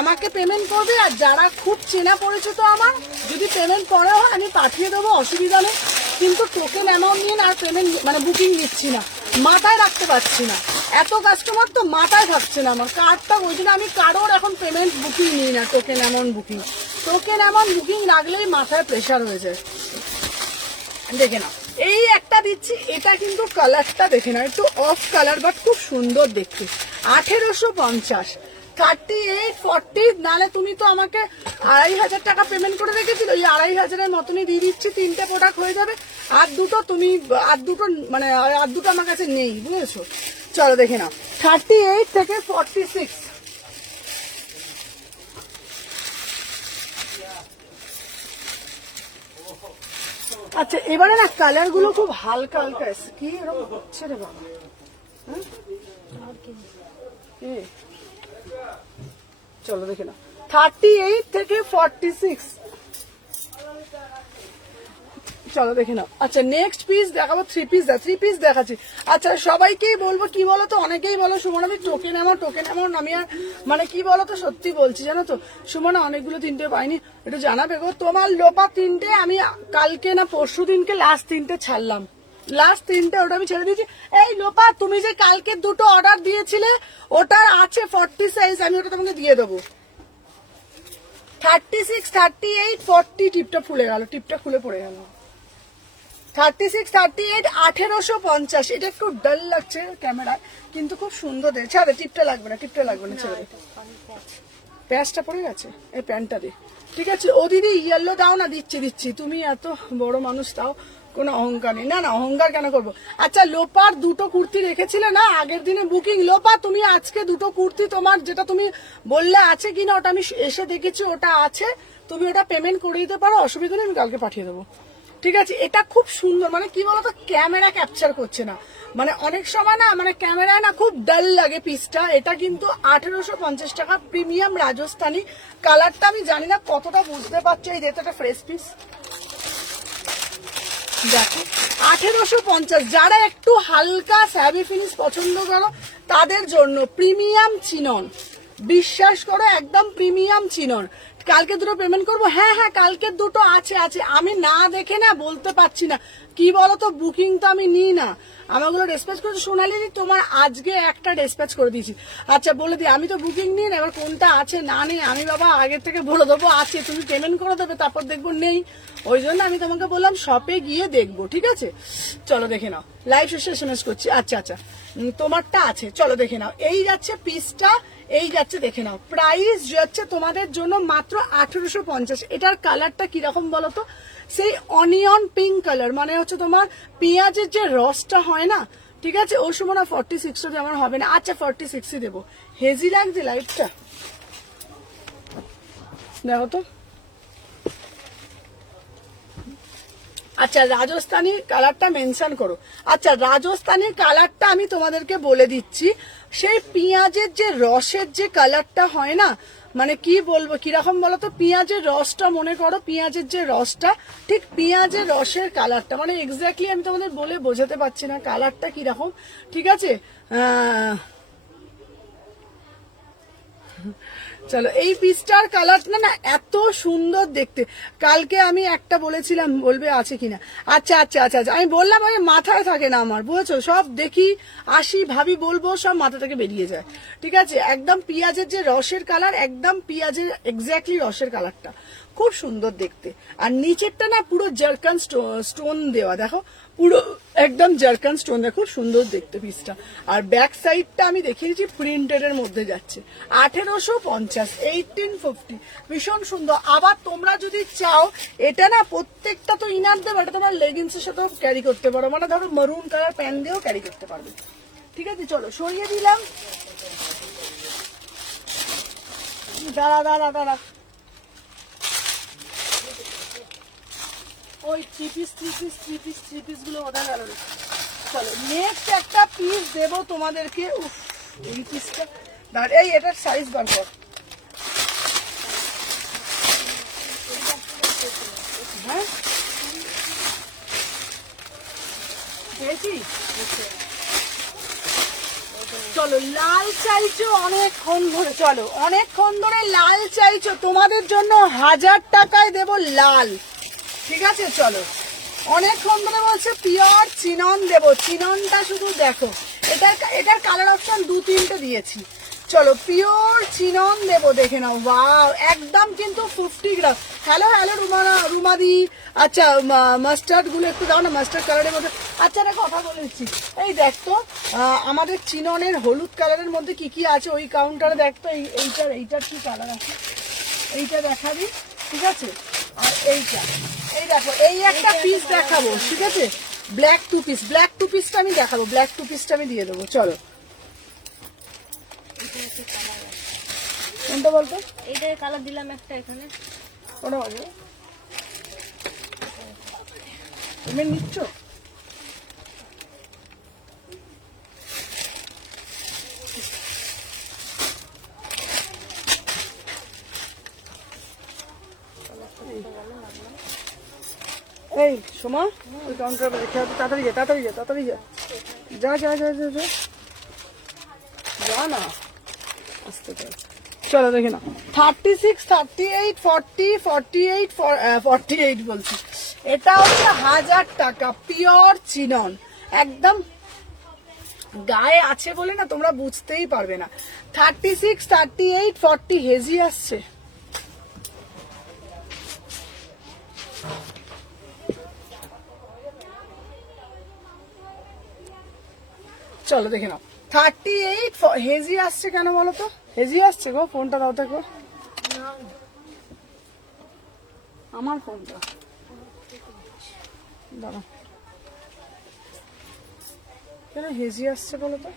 আমাকে পেমেন্ট করবে, আর যারা খুব চেনা পরিচিত আমার, যদি পেমেন্ট করে হয় আমি পাঠিয়ে দেবো, অসুবিধা নেই। কিন্তু টোকেন অ্যামাউন্ট নিয়ে আর পেমেন্ট মানে বুকিং নিচ্ছি না, মাথায় রাখতে পারছি না। এত কাস্টমার তো মাথায় থাকছে না আমার কার্ডটা, ওই জন্য আমি কারোর এখন পেমেন্ট বুকিং নিই না, token amount booking. Token amount booking রাখলেই মাথায় প্রেশার হয়ে যায়। দেখে না, এই একটা দিচ্ছি, এটা কিন্তু কালারটা দেখে না, একটু অফ কালার বাট খুব সুন্দর দেখতে। 1850, 38, 40, নালে তুমি তো আমাকে 2500 টাকা পেমেন্ট করে রেখেছিল, ওই 2500-এর মতনই দিয়ে দিচ্ছি, 3টে প্রোডাক্ট হয়ে যাবে। আর দুটো তুমি, আর দুটো মানে আর দুটো আমার কাছে নেই, বুঝেছো? চলো দেখে নাও, 38 থেকে 46। আচ্ছা এবারে না কালার গুলো খুব হালকা হালকা এসছে, কি এরকম হচ্ছে রে বাবা? চলো দেখে না, 38 থেকে 46। চলো দেখে নাও। আচ্ছা নেক্সট পিস দেখাবো, 3 পিস। 3 পিস দেখাচ্ছি। আচ্ছা সবাইকেই বলবো, কি বলতো, অনেকেই বলো সুমন আমি টোকেন অ্যামাউন্ট আমি আর মানে কি বলতো, সত্যি বলছি জানো তো সুমনা, অনেকগুলো 3টে পাইনি, একটু জানাবে গো। তোমার লোপা 3টে আমি কালকে না পরশু দিনকে লাস্ট 3টে ছাড়লাম, লাস্ট 3টে ওটা আমি ছেড়ে দিয়েছি। এই লোপা তুমি যে কালকে দুটো অর্ডার দিয়েছিলে ওটার আছে 40 সাইজ, আমি ওটা তোমাকে দিয়ে দেবো। 36, 38, 40 টিপটা খুলে গেল, টিপটা খুলে পড়ে গেল। 36, 38, 1850। এটা একটু ডাল লাগছে ক্যামেরায়, কিন্তু খুব সুন্দর দেখে। ছাড়ে, টিপটা লাগবে না, টিপটা লাগবে না, ছেড়ে। প্যাচটা পড়ে গেছে, এই প্যান্টটা দিয়ে। ঠিক আছে ও দিদি, ইয়েলো দাও না, দিচ্ছি। তুমি এত বড় মানুষ, তাও কোনো অহংকার নেই। না অহংকার কেন করবো। আচ্ছা লোপার দুটো কুর্তি রেখেছিলে না আগের দিনে বুকিং, লোপা তুমি আজকে দুটো কুর্তি তোমার যেটা তুমি বললে আছে কিনা, ওটা আমি এসে দেখেছি, ওটা আছে, তুমি ওটা পেমেন্ট করে দিতে পারো, অসুবিধা নেই, আমি কালকে পাঠিয়ে দেবো। ঠিক আছে, এটা খুব সুন্দর, মানে কি বলতো ক্যামেরা ক্যাপচার করছে না, মানে অনেক সময় না মানে ক্যামেরায় না খুব ডাল লাগে পিসটা। এটা কিন্তু 1850 টাকা, প্রিমিয়াম রাজস্থানী। কালারটা আমি জানি না কতটা বুঝতে পারছো, এই যেটা ফ্রেশ পিস দেখো, 1850। যারা একটু হালকা স্যাভি ফিনিশ পছন্দ করো তাদের জন্য প্রিমিয়াম চিনন, বিশ্বাস করো একদম প্রিমিয়াম চিনন। কালকে দুটো পেমেন্ট করবো, হ্যাঁ কালকে দুটো আছে। আমি না দেখে না বলতে পারছি না, কি বলতো বুকিং তো আমি নিই না, আমাগুলো ডিসপ্যাচ করেছি। সোনালি তোমার আজকে একটা ডিসপ্যাচ করে দিয়েছি। আচ্ছা বলে দিই, আমি তো বুকিং নিই না, এবার কোনটা আছে না নেই আমি বাবা আগের থেকে বলে দেবো, আছে তুমি পেমেন্ট করে দেবে, তারপর দেখবো নেই, ওই জন্য আমি তোমাকে বললাম শপে গিয়ে দেখবো। ঠিক আছে চলো দেখে নাও, লাইভ শেষে SMS করছি। আচ্ছা তোমারটা আছে, চলো দেখে নাও। এই যাচ্ছে পিসটা, এই যাচ্ছে দেখে নাও। প্রাইস যাচ্ছে তোমাদের জন্য মাত্র 1850। এটার কালারটা কিরকম বলতো, সেই অনিয়ন পিঙ্ক কালার, মানে হচ্ছে তোমার পেঁয়াজের যে রসটা হয় না। ঠিক আছে ওর সময় না 46টা যেমন হবে না। আচ্ছা 46ই দেবো। হেজি লাগছে লাইটটা, দেখো তো। আচ্ছা রাজস্থানী কালারটা মেনশন করো। আচ্ছা রাজস্থানী কালারটা আমি তোমাদেরকে বলে দিচ্ছি, সেই পেঁয়াজের যে রসের যে কালারটা হয় না, মানে কি বলবো কিরকম বলতো, পেঁয়াজের রসটা মনে করো, পেঁয়াজের যে রসটা ঠিক পেঁয়াজের রসের কালারটা, মানে এক্স্যাক্টলি আমি তোমাদের বলে বোঝাতে পারছি না কালারটা কিরকম। ঠিক আছে চলো, এই পিসটার কালারটা না এত সুন্দর দেখতে। কালকে আমি একটা বলেছিলাম, বলবে আছে কিনা। আচ্ছা আমি বললাম, ওই মাথায় থাকে না আমার, বুঝেছো, সব দেখি আসি ভাবি বলবো, সব মাথা থেকে বেরিয়ে যায়। ঠিক আছে একদম পেঁয়াজের যে রসের কালার, একদম পেঁয়াজের এক্স্যাক্টলি রসের কালারটা, খুব সুন্দর দেখতে। আর নিচেরটা না পুরো জারকান স্টোন দেওয়া, দেখো পুরো একদম জারকান স্টোন, দেখো খুব সুন্দর দেখতে পিসটা। আর ব্যাক সাইডটা আমি দেখিয়েছি প্রিন্টেড এর মধ্যে যাচ্ছে 1850, 1850, ভীষণ সুন্দর। আবার তোমরা যদি চাও এটা না প্রত্যেকটা তো ইনার দেবে, এটা তোমার লেগিংসের সাথেও ক্যারি করতে পারো, মানে ধরো মারুন কালার প্যান্ট দিয়েও ক্যারি করতে পারবে। ঠিক আছে চলো সরিয়ে দিলাম, দাঁড়া ওই থ্রি পিস গুলো ওঠায় গেল। চলো নেক্সট একটা পিস দেবো তোমাদেরকে। এই পিসটা এই এটার সাইজ বার কর। হ্যাঁ পেয়েছি। চলো লাল চাইছো অনেকক্ষণ ধরে, চলো অনেকক্ষণ ধরে লাল চাইছো, তোমাদের জন্য 1000 টাকায় দেবো লাল। ঠিক আছে চলো, অনেকক্ষণ ধরে বলছে পিওর চিনন দেবো, চিননটা শুধু দেখো, এটার কালার অপশন 2-3টে দিয়েছি। চলো পিওর চিনন দেবো, দেখে নাও। ওয়াও, একদম কিন্তু 50 গ্রাম। Hello hello রুমাদি। আচ্ছা মাস্টার্ড গুলো একটু দাও না, মাস্টার্ড কালারের মধ্যে। আচ্ছা একটা কথা বলেছি, এই দেখতো আমাদের চিননের হলুদ কালারের মধ্যে কি কি আছে ওই কাউন্টারে দেখতো। এইটার কি কালার আছে এইটা দেখাবি, ঠিক আছে? আর এইটা, এই দেখো, এই একটা পিস দেখাবো, ঠিক আছে? ব্ল্যাক টু পিসটা আমি দেখাবো, ব্ল্যাক টু পিসটা আমি দিয়ে দেবো। চলো কোনটা বলতো? এইটার কালার দিলাম একটা এখানে। ওটা বলো, তুমি নিচ্ছ? এই সোমা, ওই কাউন্টার রেখে তাড়াতাড়ি যা যা যা যা যা যা যা না, আসতে পারে। চলো দেখে না, 36, 38, 40, 48, 48 বলছি। এটা হচ্ছে 1000 টাকা পিওর চিনন, একদম গায়ে আছে বলে না তোমরা বুঝতেই পারবে না। 36, 38, 40 হেজি আসছে। চলো দেখে নাও, 38 হেজি আসছে কেন বলো তো? হেজি আসছে গো, ফোনটা দাও দেখো, আমার ফোনটা দাঁড়া, কেন হেজি আসছে বলো তো?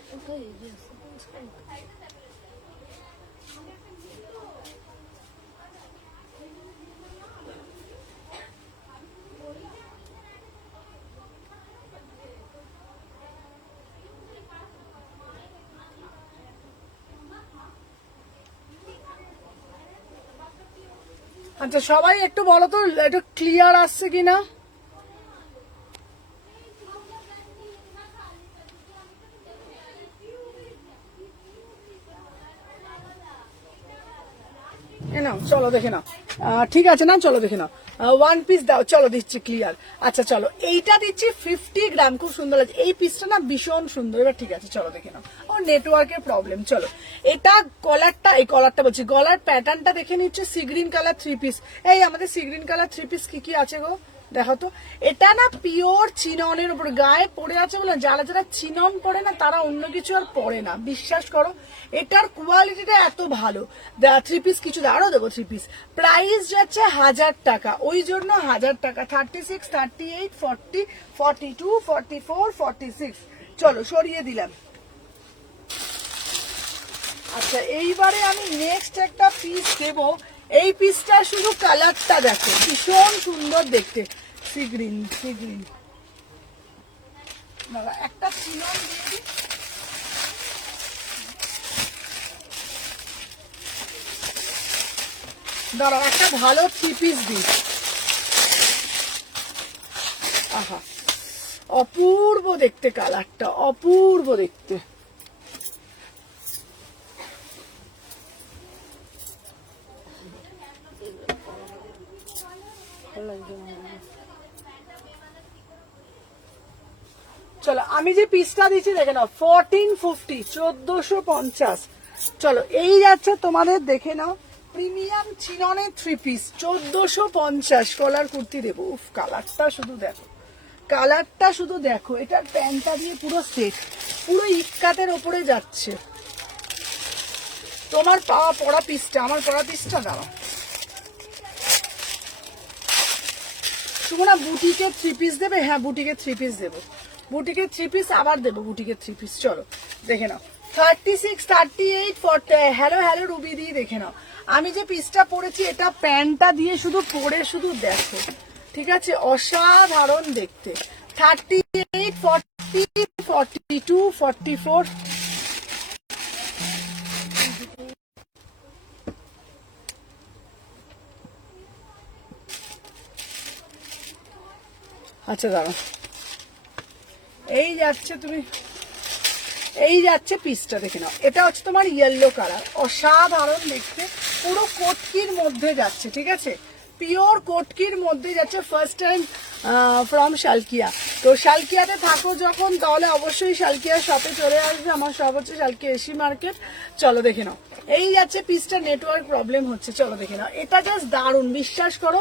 আচ্ছা সবাই একটু বলো তো, একটু ক্লিয়ার আসছে কিনা? নাও চলো দেখে নাও, ঠিক আছে না? চলো দেখে নাও, 1 পিস দাও। চলো দিচ্ছি ক্লিয়ার। আচ্ছা চলো এইটা দিচ্ছি 50 গ্রাম, খুব সুন্দর আছে এই পিসটা না, ভীষণ সুন্দর। এবার ঠিক আছে চলো দেখে নাও, ও নেটওয়ার্কের প্রবলেম। চলো এটা কলারটা, এই কলারটা বলছি, গলার প্যাটার্নটা দেখে নিচ্ছে। Sea green colour 3 piece. এই আমাদের সি গ্রিন কালার 3 পিস কি কি আছে গো দেখো তো। এটা না পিওর চিননের উপর গায়ে পড়ে আছে বলে, যারা যারা চিনন পরে না তারা অন্য কিছু আর পরে না, বিশ্বাস করো। এটার কোয়ালিটিটা এত ভালো। 3 পিস কিছু আরো দেবো 3 পিস। প্রাইস যাচ্ছে 1000 টাকা, ওই জন্য 1000 টাকা। 36, 38, 40, 42, 44, 46। চলো সরিয়ে দিলাম। আচ্ছা এইবারে আমি নেক্সট একটা পিস দেবো। এই পিসটা শুধু কালারটা দেখো, ভীষণ সুন্দর দেখতে। সি গ্রিন দাদা, একটা চিনন দিয়ে দিই। দাঁড়াও একটা ভালো 3 পিস দিই। আহা অপূর্ব দেখতে, কালারটা অপূর্ব দেখতে। চলো আমি যে পিসটা দিচ্ছি দেখে নাও, 1450, 1450। চলো এই যাচ্ছে তোমাদের, দেখে নাও, প্রিমিয়াম চিননের 3 পিস 1450। কলার কুর্তি দেবো। উফ কালারটা শুধু দেখো, কালারটা শুধু দেখো। এটার প্যান্টটা দিয়ে পুরো সেট, পুরো ইক্কাতের ওপরে যাচ্ছে। তোমার পরা পিসটা, আমার পরা পিসটা দাও। সুমনা বুটিকের 3 পিস দেবে? হ্যাঁ বুটিকের 3 পিস দেবো, বুটিকের 3 পিস আবার দেবো, বুটিকের 3 পিস। চলো দেখে নাও, 36, 38, 40। হ্যালো হ্যালো রুবি দি, দেখে নাও আমি যে পিসটা পরেছি, এটা প্যান্টটা দিয়ে শুধু পরে শুধু দেখো, ঠিক আছে? অসাধারণ দেখতে। 38, 40, 42, 44। আচ্ছা দাঁড়াও, এই যাচ্ছে, তুমি এই যাচ্ছে পিসটা দেখে নাও। এটা হচ্ছে তোমার ইয়েলো কালার, অসাধারণ দেখতে, পুরো কোটকির মধ্যে যাচ্ছে, ঠিক আছে? পিওর কোটকির মধ্যে যাচ্ছে। First time from Salkia. তো শালকিয়াতে থাকো যখন, তাহলে অবশ্যই শালকিয়া শপে চলে আসবে। আমার শপ হচ্ছে শালকিয়া এসি মার্কেট। চলো দেখে নাও। এই যাচ্ছে পিসটা নেটওয়ার্ক প্রবলেম হচ্ছে, চলো দেখে নাও। এটা জাস্ট দারুণ, বিশ্বাস করো।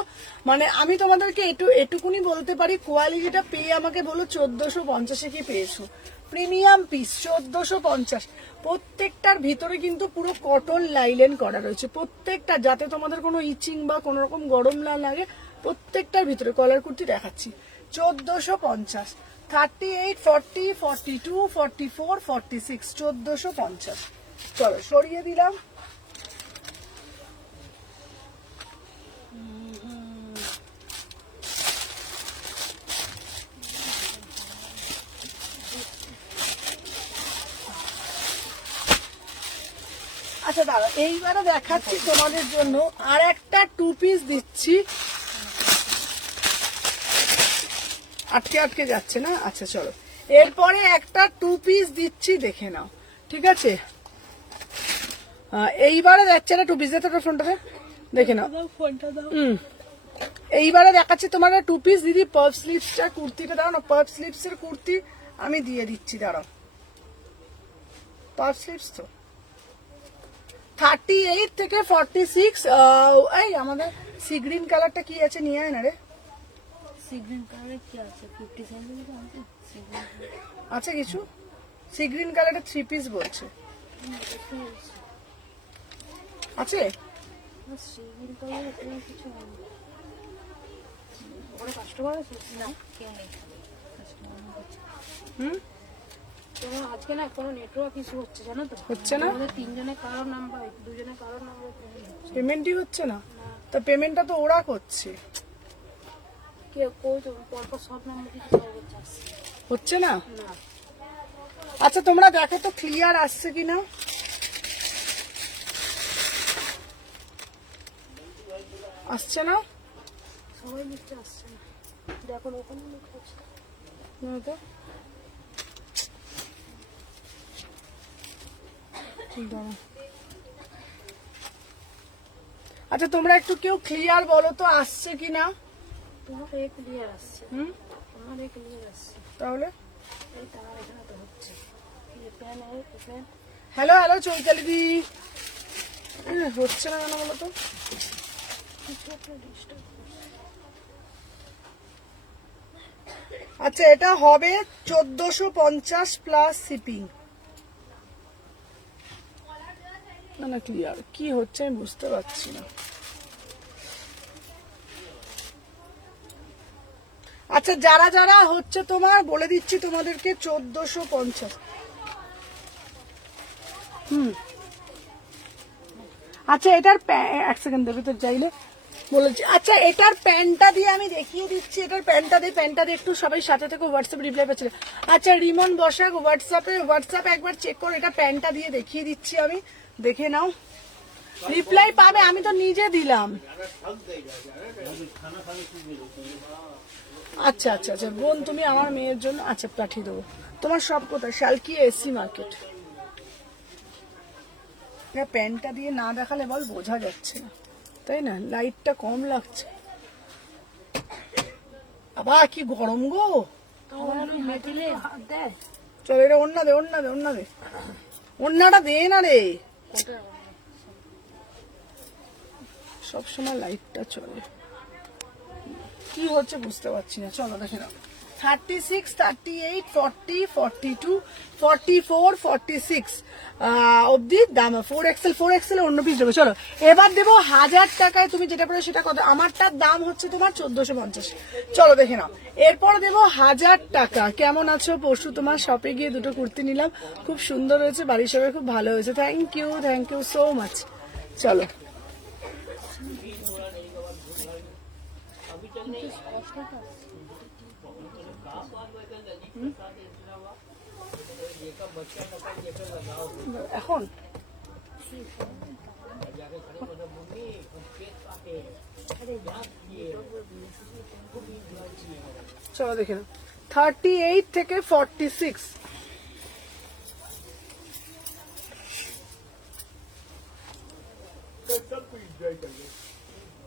মানে আমি তোমাদেরকে এটুকুনি বলতে পারি, কোয়ালিটিটা পেয়ে আমাকে বলো 1450 কি পেয়েছো। Premium piece 1450। প্রত্যেকটার ভিতরে কিন্তু পুরো কটন লাইলেন করা রয়েছে, প্রত্যেকটা, যাতে তোমাদের কোনো ইচিং বা কোনো রকম গরম না লাগে। প্রত্যেকটার ভিতরে কলার কুর্তি দেখাচ্ছি 1450। 38, 40, 42, 44, 46, 1450। চলো সরিয়ে দিলাম। আচ্ছা দাঁড়া, এইবারে দেখাচ্ছি তোমাদের জন্য আর একটা 2 পিস দিচ্ছি। আটকে যাচ্ছে না? আচ্ছা চলো, এরপরে একটা 2 পিস দিচ্ছি, দেখে নাও। ঠিক আছে, এইবারে যাচ্ছে না 2 পিস, ফোনটাতে দেখে নাও। এইবারে দেখাচ্ছি তোমার 2 পিস দিদি। পার্প স্লিভসটা কুর্তিটা দাও না, পার্প স্লিভস এর কুর্তি আমি দিয়ে দিচ্ছি, দাঁড়াও। পার্প স্লিভস তো 38 থেকে 46। এই আমাদের সি গ্রিন কালারটা কি আছে, নিয়ে আয় না রে। সি গ্রিন কালারে কি আছে? 57 আছে সি গ্রিন আছে কিছু? সি গ্রিন কালারের 3 পিস বলছে, আছে? সি গ্রিন কালারে কোনো কিছু নেই। ওরা কাস্টমার আছে না, কেউ নেই। তোমার আজকে না কোনো নেটওয়ার্ক ইস্যু হচ্ছে, জানো তো? হচ্ছে না? আমাদের 3 জনের কারোর নাম্বার, 2 জনের কারোর নাম্বার পেমেন্টই হচ্ছে না। তা পেমেন্টটা তো ওরা করছে, কেউ কই তো পরপর সব নাম্বার কিছু হচ্ছে না। না। আচ্ছা তোমরা দেখো তো ক্লিয়ার আসছে কিনা। আসছে না, সবাই লিখতে আসছে না, দেখো ওখানে লিখতে আছে না তো। আচ্ছা তোমরা একটু কেউ ক্লিয়ার বলো তো আসছে কিনা। তোমার এক ক্লিয়ার আসছে, তোমার এক ক্লিয়ার আসছে। তাহলে এই তার এখানে তো হচ্ছে ফ্যান। হ্যালো হ্যালো চৈতালি দি, হচ্ছে না কেন বলো তো? আচ্ছা এটা হবে 1450 প্লাস শিপিং। না না ক্লিয়ার কি হচ্ছে আমি বুঝতে পারছি না। আচ্ছা যারা যারা হচ্ছে তোমার বলে দিচ্ছি তোমাদেরকে 1450। আচ্ছা এটার এক সেকেন্ড দেবে তো চাইলে বলেছি। আচ্ছা এটার প্যান্টটা দিয়ে আমি দেখিয়ে দিচ্ছি, এটার প্যান্টটা দিয়ে একটু সবাই সাথে থেকে হোয়াটসঅ্যাপ রিপ্লাই পাচ্ছিল। আচ্ছা রিমন বসাক হোয়াটসঅ্যাপ একবার চেক করো, এটা প্যান্টটা দিয়ে দেখিয়ে দিচ্ছি আমি, দেখে নাও। রিপ্লাই পাবে, আমি তো নিজে দিলাম। আচ্ছা আচ্ছা আচ্ছা বোন, তুমি আমার মেয়ের জন্য আচ্ছা পাঠিয়ে দেবো। তোমার সব কোথায়? Salkia AC market. প্যান্টটা দিয়ে না দেখালে বল বোঝা যাচ্ছে না, তাই না? লাইটটা কম লাগছে। আবার কি গরম গো। চল এটা ওন্না দে, ওন্নাটা দে না রে। সবসময় লাইটটা চলে, কি হচ্ছে বুঝতে পারছি না। চলো দেখে নাও। 36, 38, 40, 42, 44, 46 অব্দি দাম। 4XL অন্য পিস দেবো। চলো এবার দেবো 1000 টাকায়। তুমি যেটা পড়ে সেটা কত? আমারটার দাম হচ্ছে তোমার 1450। চলো দেখে নাও। এরপর দেবো 1000 টাকা। কেমন আছো? পরশু তোমার শপে গিয়ে দুটো কুর্তি নিলাম, খুব সুন্দর হয়েছে, বাড়ির সবাই খুব ভালো হয়েছে। Thank you so much. চলো এখন চলো দেখে নাও। 38 থেকে 46।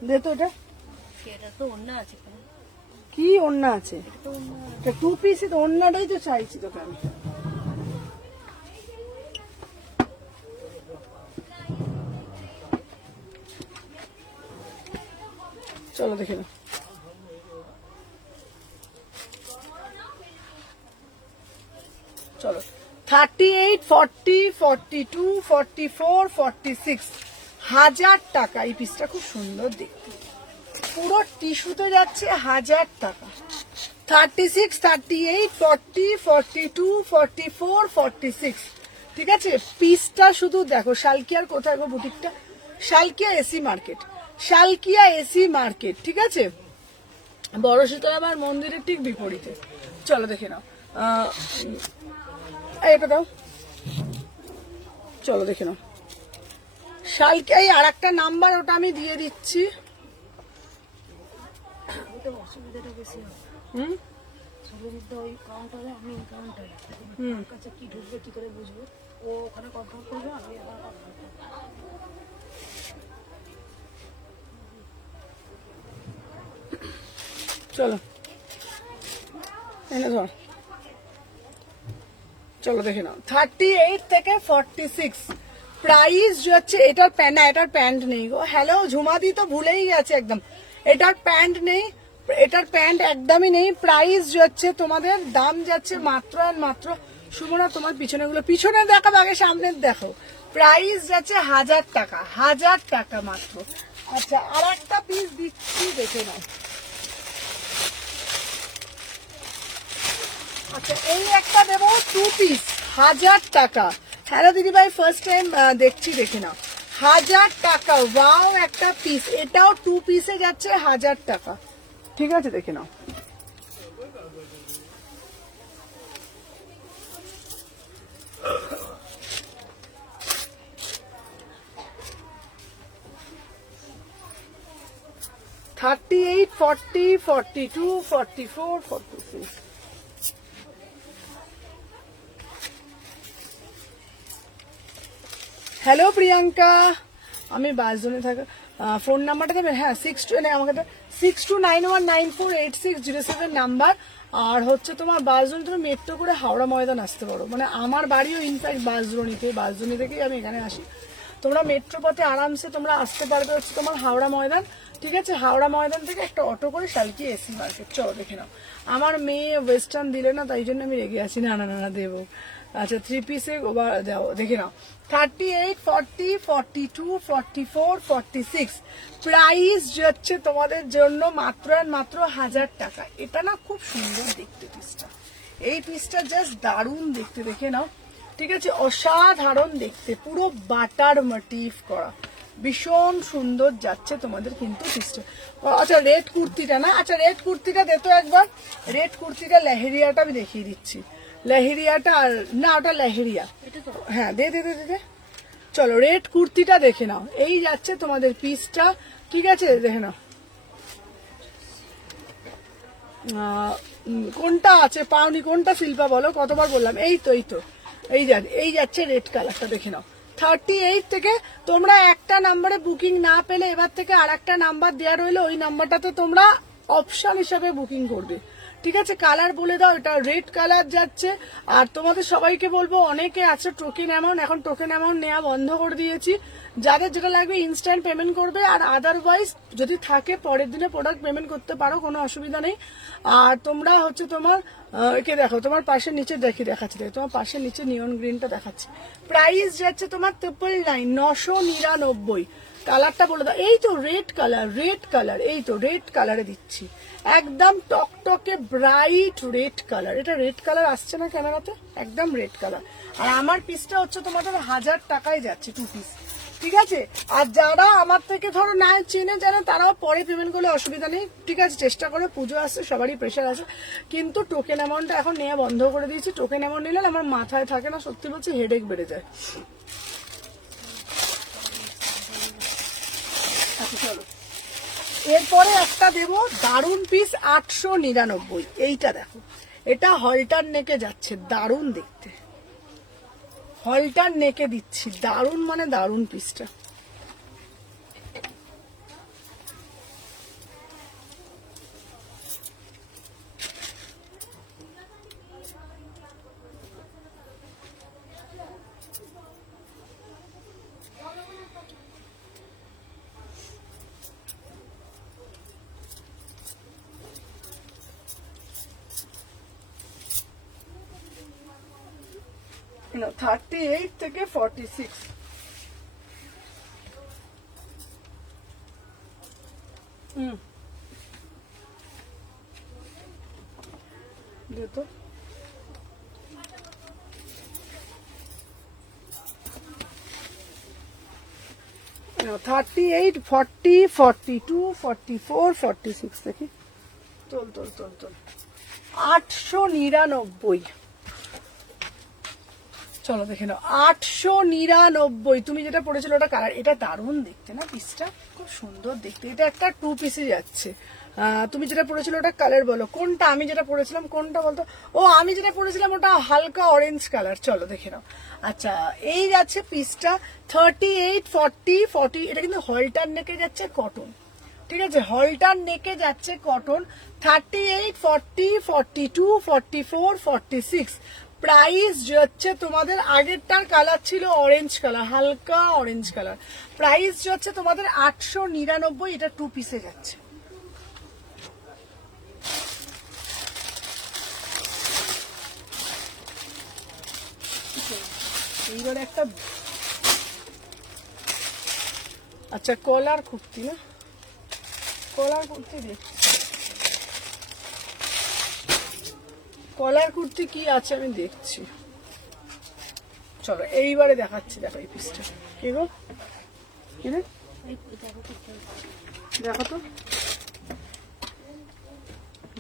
দে তো এটা, সেটা তো অন্য আছে কেন? কি ওড়না আছে? এটা 2 পিসই তো, ওড়নাটাই তো চাইছি তোকে আমি। চলো দেখে নাও। চলো 38, 40, 42, 44, 46, 1000 টাকা। এই পিসটা খুব সুন্দর দেখতে, পুরো টিস্যুতে যাচ্ছে, 1000 টাকা। 36, 38, 40, 42, 44, 46, ঠিক আছে। পিসটা শুধু দেখো। শালকিয়ার কোথায় গো বুটিকটা? Salkia AC market, Salkia AC market, ঠিক আছে, বড় শীতলামার মন্দিরের ঠিক বিপরীতে। চলো দেখে নাও। এটা দাও, চলো দেখে নাও। শালকিয়া আর একটা নাম্বার, ওটা আমি দিয়ে দিচ্ছি। অসুবিধাটা বেশি হয়। সুবিধা ওই কাউন্টারে, আমি কাউন্টারে কাছে কি ঢুকবে কি করে বুঝবো? ও ওখানে কনফার্ম করবে, আমি আবার কনফার্ম করবো। চলো এনে ধর, চলো দেখে নাও। 38 থেকে 46 প্রাইস হচ্ছে। এটার প্যান্ট না, এটার প্যান্ট নেই গো। হ্যালো ঝুমাদি তো ভুলেই গেছে একদম, এটার প্যান্ট নেই, এটার প্যান্ট একদমই নেই। প্রাইস হচ্ছে তোমাদের, দাম যাচ্ছে মাত্র আর মাত্র, সুমনা তোমার পিছনে গুলো, পিছনে দেখাবো আগে সামনে দেখো। প্রাইস যাচ্ছে 1000 টাকা, 1000 টাকা মাত্র। আচ্ছা আর একটা পিস দিচ্ছি, দেখে নাও। আচ্ছা এই একটা দেবো 2 পিস, 1000 টাকা। হ্যালো দিদি ভাই, ফার্স্ট টাইম দেখছি, দেখে নাও। 1000 টাকা, ওয়াও একটা পিস। এটাও 2 পিসে যাচ্ছে 1000 টাকা, ঠিক আছে, দেখে নাও। $38, $40, $42, $44, $46। হ্যালো প্রিয়াঙ্কা, আমি বাসজনে থাকা। ফোন নাম্বারটা দেবেন? হ্যাঁ 6291948607 নাম্বার। আর হচ্ছে তোমার বাসজনে, তুমি মেট্রো করে হাওড়া ময়দান আসতে পারো, মানে আমার বাড়িও ইনফ্যাক্ট বাসজনি থেকেই আমি এখানে আসি। তোমরা মেট্রো পথে আরামসে তোমরা আসতে পারবে হচ্ছে তোমার হাওড়া ময়দান, ঠিক আছে। হাওড়া ময়দান থেকে একটা অটো করে শালকিয়া এসি মার্কেট। চলো দেখে নাও। আমার মেয়ে ওয়েস্টার্ন দিলে না, তাই জন্য আমি রেগে আছি। না না না দেবো। আচ্ছা 3 পিসে দাও, দেখে নাও। 38, 40, 42, 44, 46 প্রাইস যাচ্ছে তোমাদের জন্য মাত্র আর মাত্র 1000 টাকা। এটা না খুব সুন্দর দেখতে পিসটা, এই পিসটা জাস্ট দারুণ দেখতে, দেখে নাও, ঠিক আছে, অসাধারণ দেখতে, পুরো বাটার মোটিভ করা, ভীষণ সুন্দর যাচ্ছে তোমাদের কিন্তু পিসটা। আচ্ছা রেড কুর্তিটা না, আচ্ছা রেড কুর্তিটা দে তো একবার। রেড কুর্তিটা লেহেরিয়াটা আমি দেখিয়ে দিচ্ছি। লেহেরিয়াটা, আর না ওটা লেহেরিয়া, হ্যাঁ দে দে দে দে। চলো রেড কুর্তিটা দেখে নাও, এই যাচ্ছে তোমাদের পিসটা, ঠিক আছে, দেখে নাও। কোনটা আছে পাওনি, কোনটা শিল্পা বলো, কতবার বললাম। এই তো এই যাচ্ছে রেড কালারটা, দেখে নাও। 38 থেকে তোমরা একটা নাম্বারে বুকিং না পেলে এবার থেকে আর একটা নাম্বার দেওয়া রইলো, ওই নাম্বারটাতে তোমরা অপশন হিসাবে বুকিং করবে, ঠিক আছে। কালার বলে দাও, এটা রেড কালার যাচ্ছে। আর তোমাদের সবাইকে বলবো, অনেকে আছে টোকেন অ্যামাউন্ট, এখন টোকেন অ্যামাউন্ট নেওয়া বন্ধ করে দিয়েছি। যাদের যেটা লাগবে ইনস্ট্যান্ট পেমেন্ট করবে, আর আদারওয়াইজ যদি থাকে পরের দিনে প্রোডাক্ট পেমেন্ট করতে পারো, কোনো অসুবিধা নেই। আর তোমরা হচ্ছে তোমার একে দেখো, তোমার পাশের নিচে দেখাচ্ছি, তোমার পাশের নিচে নিয়ন গ্রিনটা দেখাচ্ছি। প্রাইস যাচ্ছে তোমার 999, 999। কালারটা বলে দাও। এই তো রেড কালার, এই তো রেড কালারে দিচ্ছি, একদম টকটকে ব্রাইট রেড কালার। এটা রেড কালার আসছে না ক্যামেরাতে, একদম রেড কালার। আর আমার পিসটা হচ্ছে তোমাদের 1000 টাকায় যাচ্ছে 2 পিস, ঠিক আছে। আর যারা আমার থেকে ধরো না চেনে জানে, তারাও পরে পেমেন্ট করলে অসুবিধা নেই, ঠিক আছে। চেষ্টা করে, পুজো আসছে, সবারই প্রেশার আছে, কিন্তু টোকেন অ্যামাউন্টটা এখন নেওয়া বন্ধ করে দিয়েছি। টোকেন অ্যামাউন্ট নিলে আমার মাথায় থাকে না, সত্যি বলছি, হেডেক বেড়ে যায়। আচ্ছা চলো, এরপরে একটা দেবো দারুন পিস, 899। এইটা দেখো, এটা হলটার নেকে যাচ্ছে, দারুন দেখতে, হলটার নেকে দিচ্ছি, দারুন মানে দারুন পিসটা। 38 থেকে 46। তো 38, 40, 42, 44, 46 দেখি। তোল 899। চলো দেখে নাও 899। তুমি যেটা পড়েছিল ওটা কালার, এটা দারুণ দেখতে না, পিসটা খুব সুন্দর দেখতে। এটা একটা 2 পিসে যাচ্ছে। তুমি যেটা পড়েছিল ওটা কালার বলো কোনটা, আমি যেটা পড়েছিলাম কোনটা বলতো। ও আমি যেটা পড়েছিলাম ওটা হালকা অরেঞ্জ কালার। চলো দেখে নাও। আচ্ছা এই যাচ্ছে পিসটা 38, 40, 40। এটা কিন্তু হলটার নেকে যাচ্ছে কটন, ঠিক আছে, হলটার নেকে যাচ্ছে কটন। 38, 40, 42, 44, 46। প্রাইস যাচ্ছে তোমাদের, আগেরটার কালার ছিল অরেঞ্জ কালার, হালকা অরেঞ্জ কালার। প্রাইস যাচ্ছে তোমাদের 899। এটা 2 পিসে যাচ্ছে। এইবার একটা, আচ্ছা কলার কুর্তি না, কলার কুর্তি দেখছি, কলার কুর্তি কি আছে আমি দেখছি। চলো এইবারে দেখাচ্ছি। দেখো এই পিসটা কি গো, কি রে দেখো তো,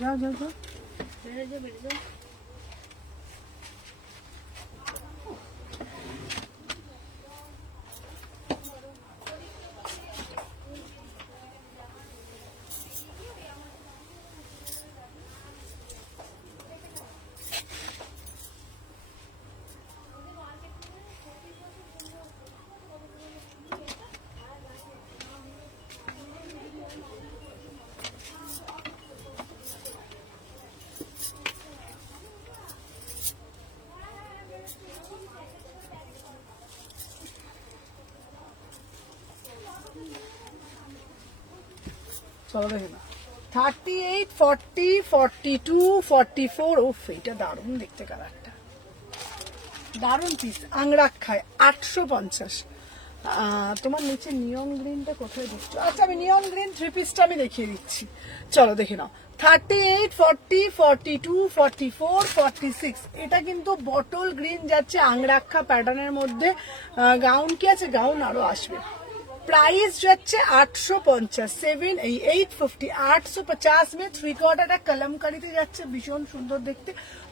যাও যাও যাও। চলো দেখে না 38, 40, 42, 44। ওফ এটা দারুণ দেখতে, কালারটা দারুণ পিস। আংরাক্ষায় 850। তোমার নিচে নিয়ন গ্রিনটা কোথায় দেখছো? আচ্ছা আমি নিয়ন গ্রিন 3 পিসটা আমি দেখিয়ে দিচ্ছি। চলো দেখে নাও। 38, 40, 42, 44, 46। এটা কিন্তু বটল গ্রিন যাচ্ছে আংরাক্ষা প্যাটার্নের মধ্যে। গাউন কি আছে? গাউন আরো আসবে। प्राइस যাচ্ছে 850, 850 850 में 3/4 কলমকারীতে যাচ্ছে। ভীষণ সুন্দর দেখতে,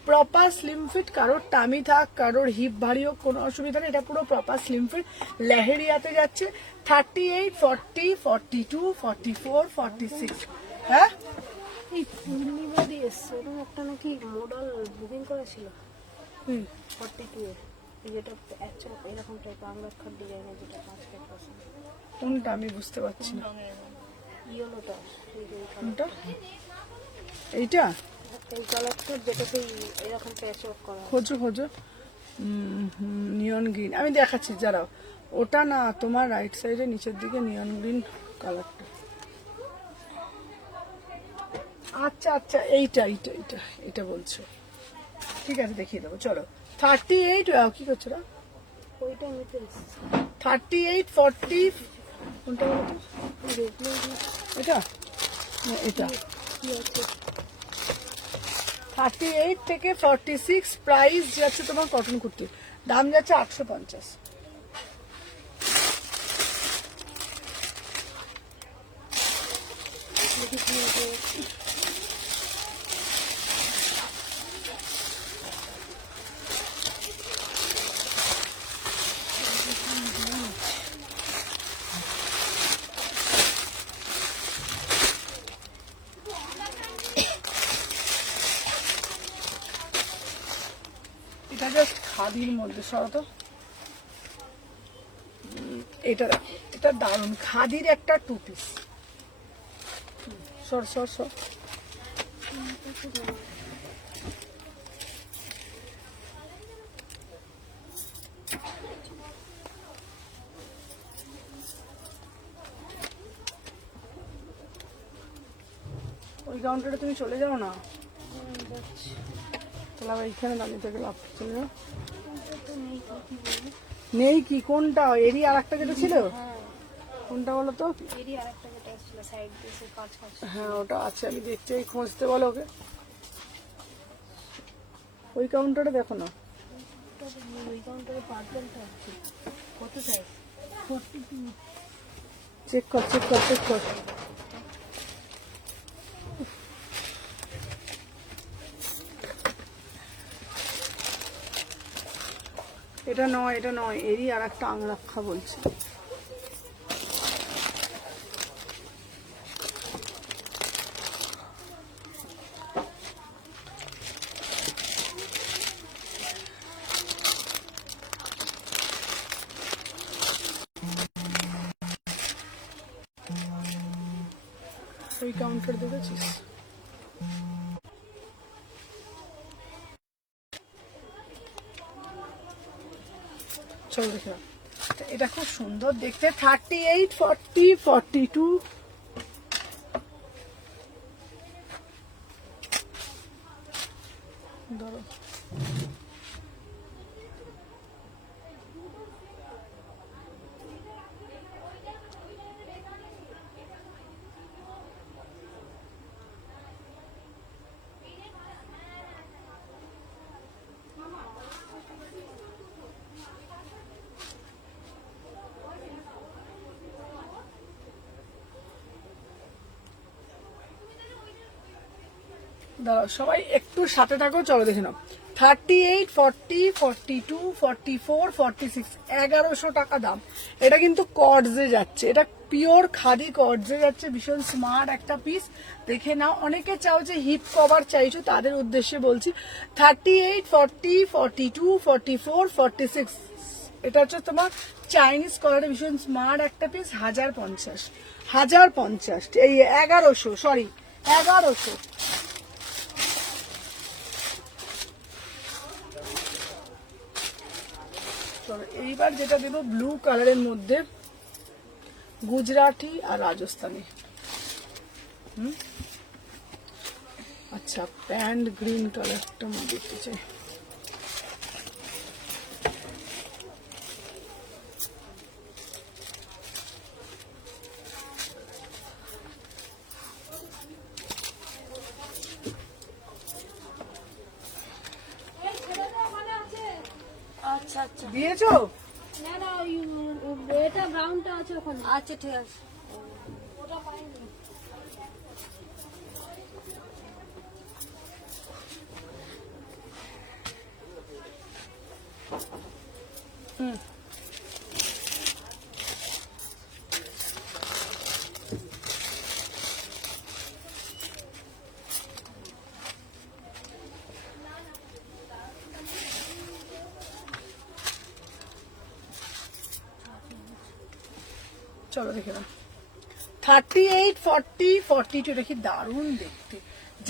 প্রপার স্লিম ফিট। কারোর টামি থাক, কারোর হিপ ভারী হোক, কোনো অসুবিধা নেই। এটা পুরো প্রপার স্লিম ফিট লেহেরিয়াতে যাচ্ছে। 38, 40, 42, 44, 46। হ্যাঁ এই পূর্ণিমা দিয়ে এসছে, ওরকম একটা নাকি মডেল বুকিং করেছিল 42 এর, যেটা এরকম টাইপ আংরাক্ষার ডিজাইনের, যেটা 5%। কোনটা আমি বুঝতে পারছি না। ইয়েলোটা, কোনটা? এইটা এই কালারটা, যেটা সেই এরকম প্যাচ ওয়ার্ক করা। খোঁজো খোঁজো। নিয়ন গ্রিন আমি দেখাচ্ছি, যারা ওটা না, তোমার রাইট সাইডে নিচের দিকে নিয়ন গ্রিন কালারটা। আচ্ছা আচ্ছা এইটা এইটা এইটা এটা বলছো, ঠিক আছে দেখিয়ে দেবো। চলো 38 কি করছো না, ওইটা নিতে এসছে 38, 40। কোনটা বলো তো? এটা না, এটা 38 থেকে 46। প্রাইস যাচ্ছে তোমার কটন কুর্তি, দাম যাচ্ছে 850। এটা জাস্ট খাদির মধ্যে, সরতো এটা দেখো, এটা দারুণ খাদির একটা 2 পিস। সর সর সর। ওই কাউন্টারে তুমি চলে যাও না, তাহলে আবার এইখানে দাঁড়িয়ে থেকে লাভ, চলে যাও। নেই তো কি বলবো। নেই কি? কোনটা? এরই আর একটা যেটা ছিল, হ্যাঁ কোনটা বলো তো? এরই আরেকটা যেটা ছিল সাইড দিয়ে সে কাজ কাজ। হ্যাঁ ওটা আছে, আমি দেখতে খুঁজতে বলো ওকে। ওই কাউন্টারে দেখো না। ওই কাউন্টারে পার্পেলটা আছে। কত সাইজ? 42। চেক কর চেক কর চেক কর। এটা নয়, এটা নয়, এরই আর একটা আংরাক্ষা বলছে। ওই কাউন্টার দেখেছিস? চল দেখে নাও। এটা খুব সুন্দর দেখতে। 38, 40, 42। ধরো দাঁড়াও, সবাই একটু সাথে থাকো, চলো দেখে নাও। 38, 40, 42, 44, 46, 1100 টাকা দাম। এটা কিন্তু কর্ডসে যাচ্ছে, এটা পিওর খাদি কর্ডসে যাচ্ছে, ভীষণ স্মার্ট একটা পিস। দেখে নাও। অনেকে চাও যে হিপ কভার চাইছো, তাদের উদ্দেশ্যে বলছি। 38, 40, 42, 44, 46, এটা হচ্ছে তোমার চাইনিজ কলারে ভীষণ স্মার্ট একটা পিস। 1050, 1050, এই 1100, সরি 1100। চলো এইবার যেটা দেবো ব্লু কালারের মধ্যে, গুজরাটি আর রাজস্থানি। আচ্ছা, প্যান্ট গ্রিন কালারটা আমি দেখতে চাই। আচ্ছা আচ্ছা। দিয়েছো? না না ওই এটা ব্রাউনটা আছে ওখানে। আচ্ছা ঠিক আছে। ওটা পাইনি। হুম, চলো দেখে নাও। 38, 40, 42, এটা কি দারুণ দেখতে।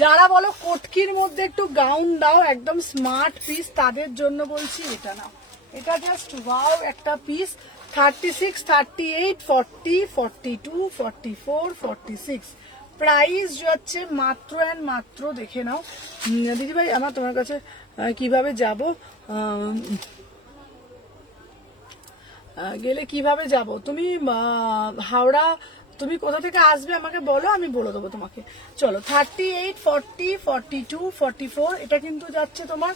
যারা বলো কটকির মধ্যে একটু গাউন দাও, একদম স্মার্ট পিস, তাদের জন্য বলছি এটা নাও। এটা জাস্ট ওয়াও একটা পিস। 36, 38, 40, 42, 44, 46, প্রাইস যাচ্ছে মাত্র অ্যান্ড মাত্র, দেখে নাও। দিদিভাই আমার তোমার কাছে কিভাবে যাব, গেলে কিভাবে যাব? তুমি হাওড়া, তুমি কোথা থেকে আসবে আমাকে বলো, আমি বলে দেবো তোমাকে। চলো 38, 40, 42, 44, এটা কিন্তু যাচ্ছে তোমার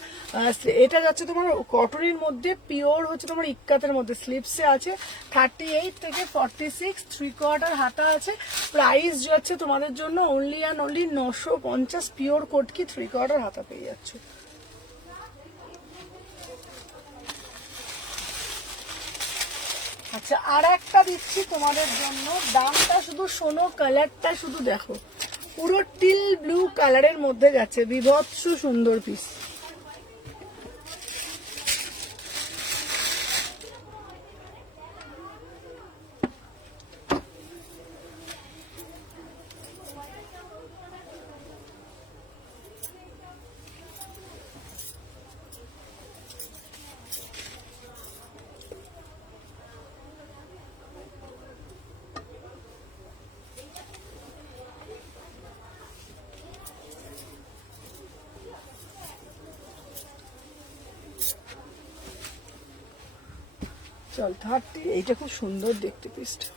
এটা যাচ্ছে তোমার কটনের মধ্যে, পিওর হচ্ছে তোমার ইক্কাতের মধ্যে, স্লিপসে আছে। 38 থেকে 46, 3/4 হাতা আছে। প্রাইস যাচ্ছে তোমাদের জন্য only and only 950, pure Katki 3/4 হাতা পেয়ে যাচ্ছ। আচ্ছা, আর একটা দিচ্ছি তোমাদের জন্য, দামটা শুধু শোনো, কালারটা শুধু দেখো, পুরো টিল ব্লু কালারের মধ্যে যাচ্ছে, বিভৎস সুন্দর পিস। চল 30, এইটা খুব সুন্দর দেখতে পিসটা।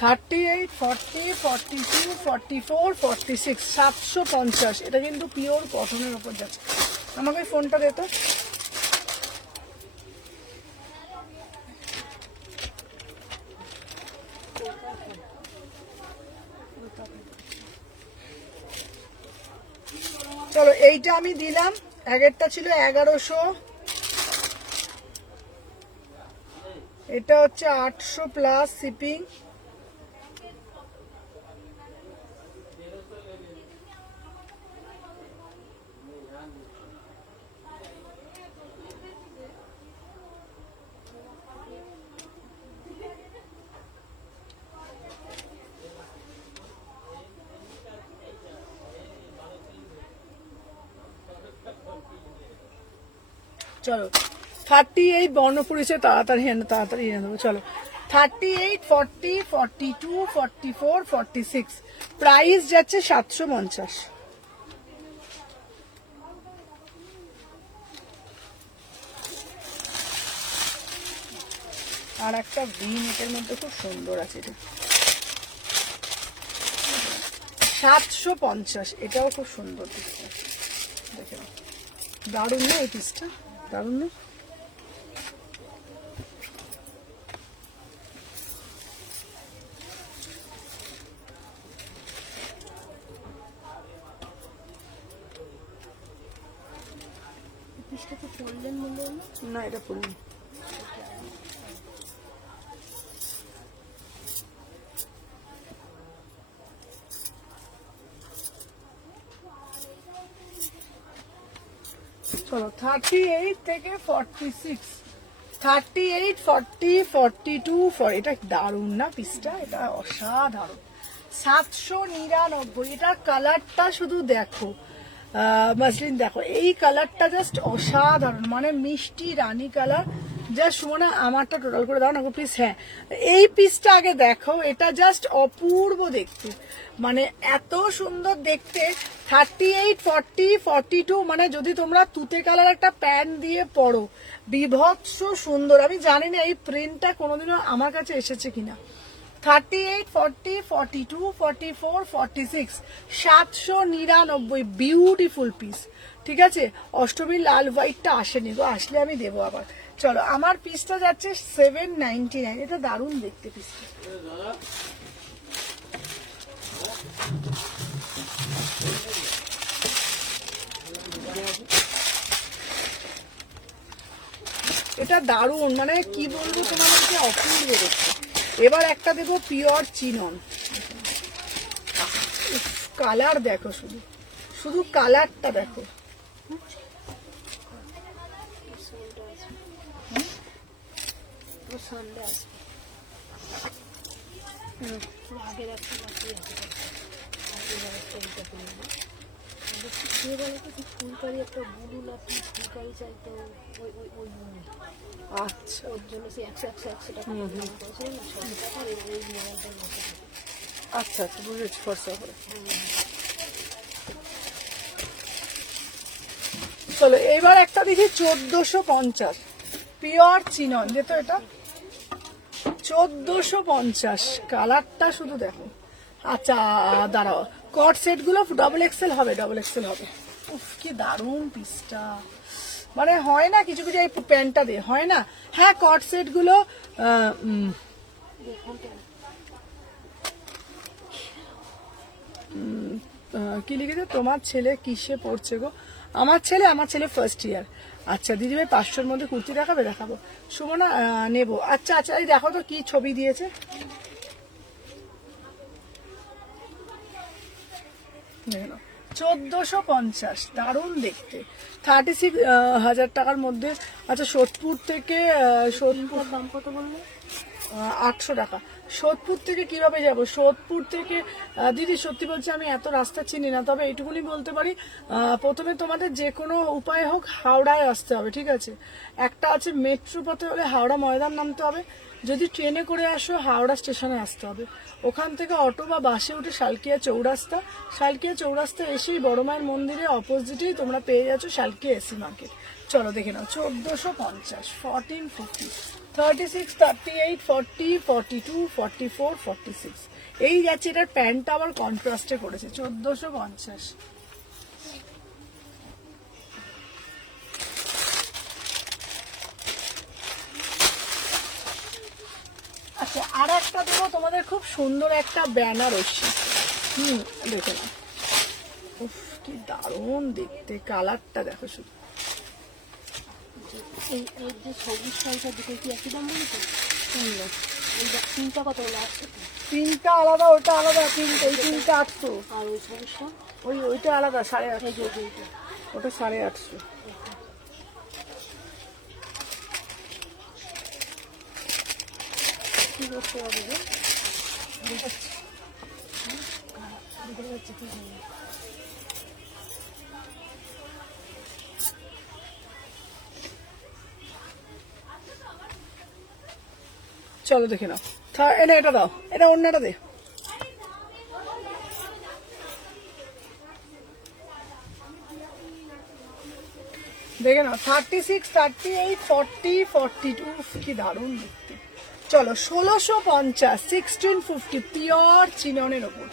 38, 40, 42, 44, 46, 750। এটা কিন্তু পিওর কটনের উপর যাচ্ছে। আমাকে ফোনটা দে তো। চলো এইটা আমি দিলাম, আগেরটা ছিল 1100, এটা হচ্ছে 800 প্লাস শিপিং। চলো 38 বর্ণপুরিছে, তাড়াতাড়ি তাড়াতাড়ি এনে দেবো। চলো 38, 40, 42, 44, 46, প্রাইস যাচ্ছে 750। আর একটা ভি নেকের মধ্যে খুব সুন্দর আছে, এটা 750, এটাও খুব সুন্দর দেখতে, দেখে নাও। দারুণ না এই পিসটা, দারুণ না? পিসটাকে পরলেন বললে না এটা পড়লি। চলো 38 থেকে 46, 38, 40, 42, এটা দারুণ না পিসটা, এটা অসাধারণ। 799, এটার কালারটা শুধু দেখো, মাসলিন দেখো, এই কালারটা জাস্ট অসাধারণ, মানে মিষ্টি রানী কালার। জাস্ট মানে আমারটা টোটাল করে দাও না গো প্লিজ। হ্যাঁ এই পিসটা আগে দেখো, এটা জাস্ট অপূর্ব দেখতে, মানে এত সুন্দর দেখতে। 38, 40, 42, মানে যদি তোমরা তুতে কালার একটা প্যান্ট দিয়ে পরো, বিভৎস সুন্দর। আমি জানি না এই প্রিন্টটা কোনোদিনও আমার কাছে এসেছে কিনা। 38, 40, 42, 44, 46, 799, বিউটিফুল পিস। ঠিক আছে, অষ্টমীর লাল হোয়াইটটা আসেনি গো, আসলে আমি দেবো আবার। চলো আমার পিসটা যাচ্ছে 799, এটা দারুণ দেখতে পিসটা। এটা দারুণ, মানে কি বলবো তোমাদেরকে, অপূর্ব দেখতে। এবার একটা দেবো পিওর চিনন, কালার দেখো, শুধু শুধু কালারটা দেখো। সানডে আসবে, আগের একটা বাকি আছে, আগের একটা এইটা কিনবো। যে বলে তো ফুলকারি একটা বুলু না ফুলকারি চাইতো, ওই ওই ওই আচ্ছা ওর জন্য সে 100 টাকা করেছিল না, 6 টাকা ওই মোবাইলটার মতো। আচ্ছা আচ্ছা বুঝেছি, খরচা করে। চলো এবার একটা দেখি 1450, পিওর চিনন, যেত এটা 1450, কালারটা শুধু দেখো। আচ্ছা দাঁড়াও, কট সেট গুলো ডবল এক্সেল হবে, ডবল এক্সেল হবে। উফ কি দারুণ পিসটা, মানে হয় না কিছু কিছু, এই প্যান্টটা দিয়ে হয় না। হ্যাঁ কট সেট গুলো কি লিখেছে, তোমার ছেলে কিসে পড়ছে গো? আমার ছেলে ফার্স্ট ইয়ার। আচ্ছা দিদিভাই 500-র মধ্যে কুর্তি দেখাবে? দেখাবো সুমনা, নেবো। আচ্ছা আচ্ছা এই দেখো তো কি ছবি দিয়েছে, 1450, দারুণ দেখতে, 36,000 টাকার মধ্যে। আচ্ছা সোদপুর থেকে, সোদপুর দাম কত বললে? 800 টাকা। সোদপুর থেকে কিভাবে যাব? সোদপুর থেকে দিদি সত্যি বলছি আমি এত রাস্তা চিনি না, তবে এইটুকুনি বলতে পারি প্রথমে তোমাদের যে কোনো উপায় হোক হাওড়ায় আসতে হবে, ঠিক আছে? একটা আছে মেট্রো পথে হলে হাওড়া ময়দান নামতে হবে, যদি ট্রেনে করে আসো হাওড়া স্টেশনে আসতে হবে, ওখান থেকে অটো বা বাসে উঠে শালকিয়া চৌরাস্তা এসেই বড় মায়ের মন্দিরের অপোজিটেই তোমরা পেয়ে যাচ্ছ শালকিয়া এসি মার্কেট। চলো দেখে নাও, 1450, 1450, 36, 38, 40, 42, 44, 46 এই যাচ্ছে। এটার প্যান্টটা আবার কন্ট্রাস্টে করেছে, 1450। আচ্ছা, আর একটা দেবো তোমাদের, খুব সুন্দর একটা বেনারসি। দেখে নাও, উফ কি দারুণ দেখতে, কালারটা দেখো শুধু। এই এর যে সবুজ শাড়িটা দুটো কি একই দাম বলেছে? তিনটা কত হলো? 800 টাকা। তিনটা আলাদা, ওটা আলাদা, এই তিনটা 800। আর ওই সবুজটা? ওইটা আলাদা 850, এই যে এইটা। ওটা 850। কি করতে হবে গো? চলো দেখে নাও, এটা দাও, এটা অন্যটা দে। দেখে নাও, 36, 38, 40, 42 কি দারুণ দেখতে। চলো 1650, 1650 পিওর চিননের ওপর,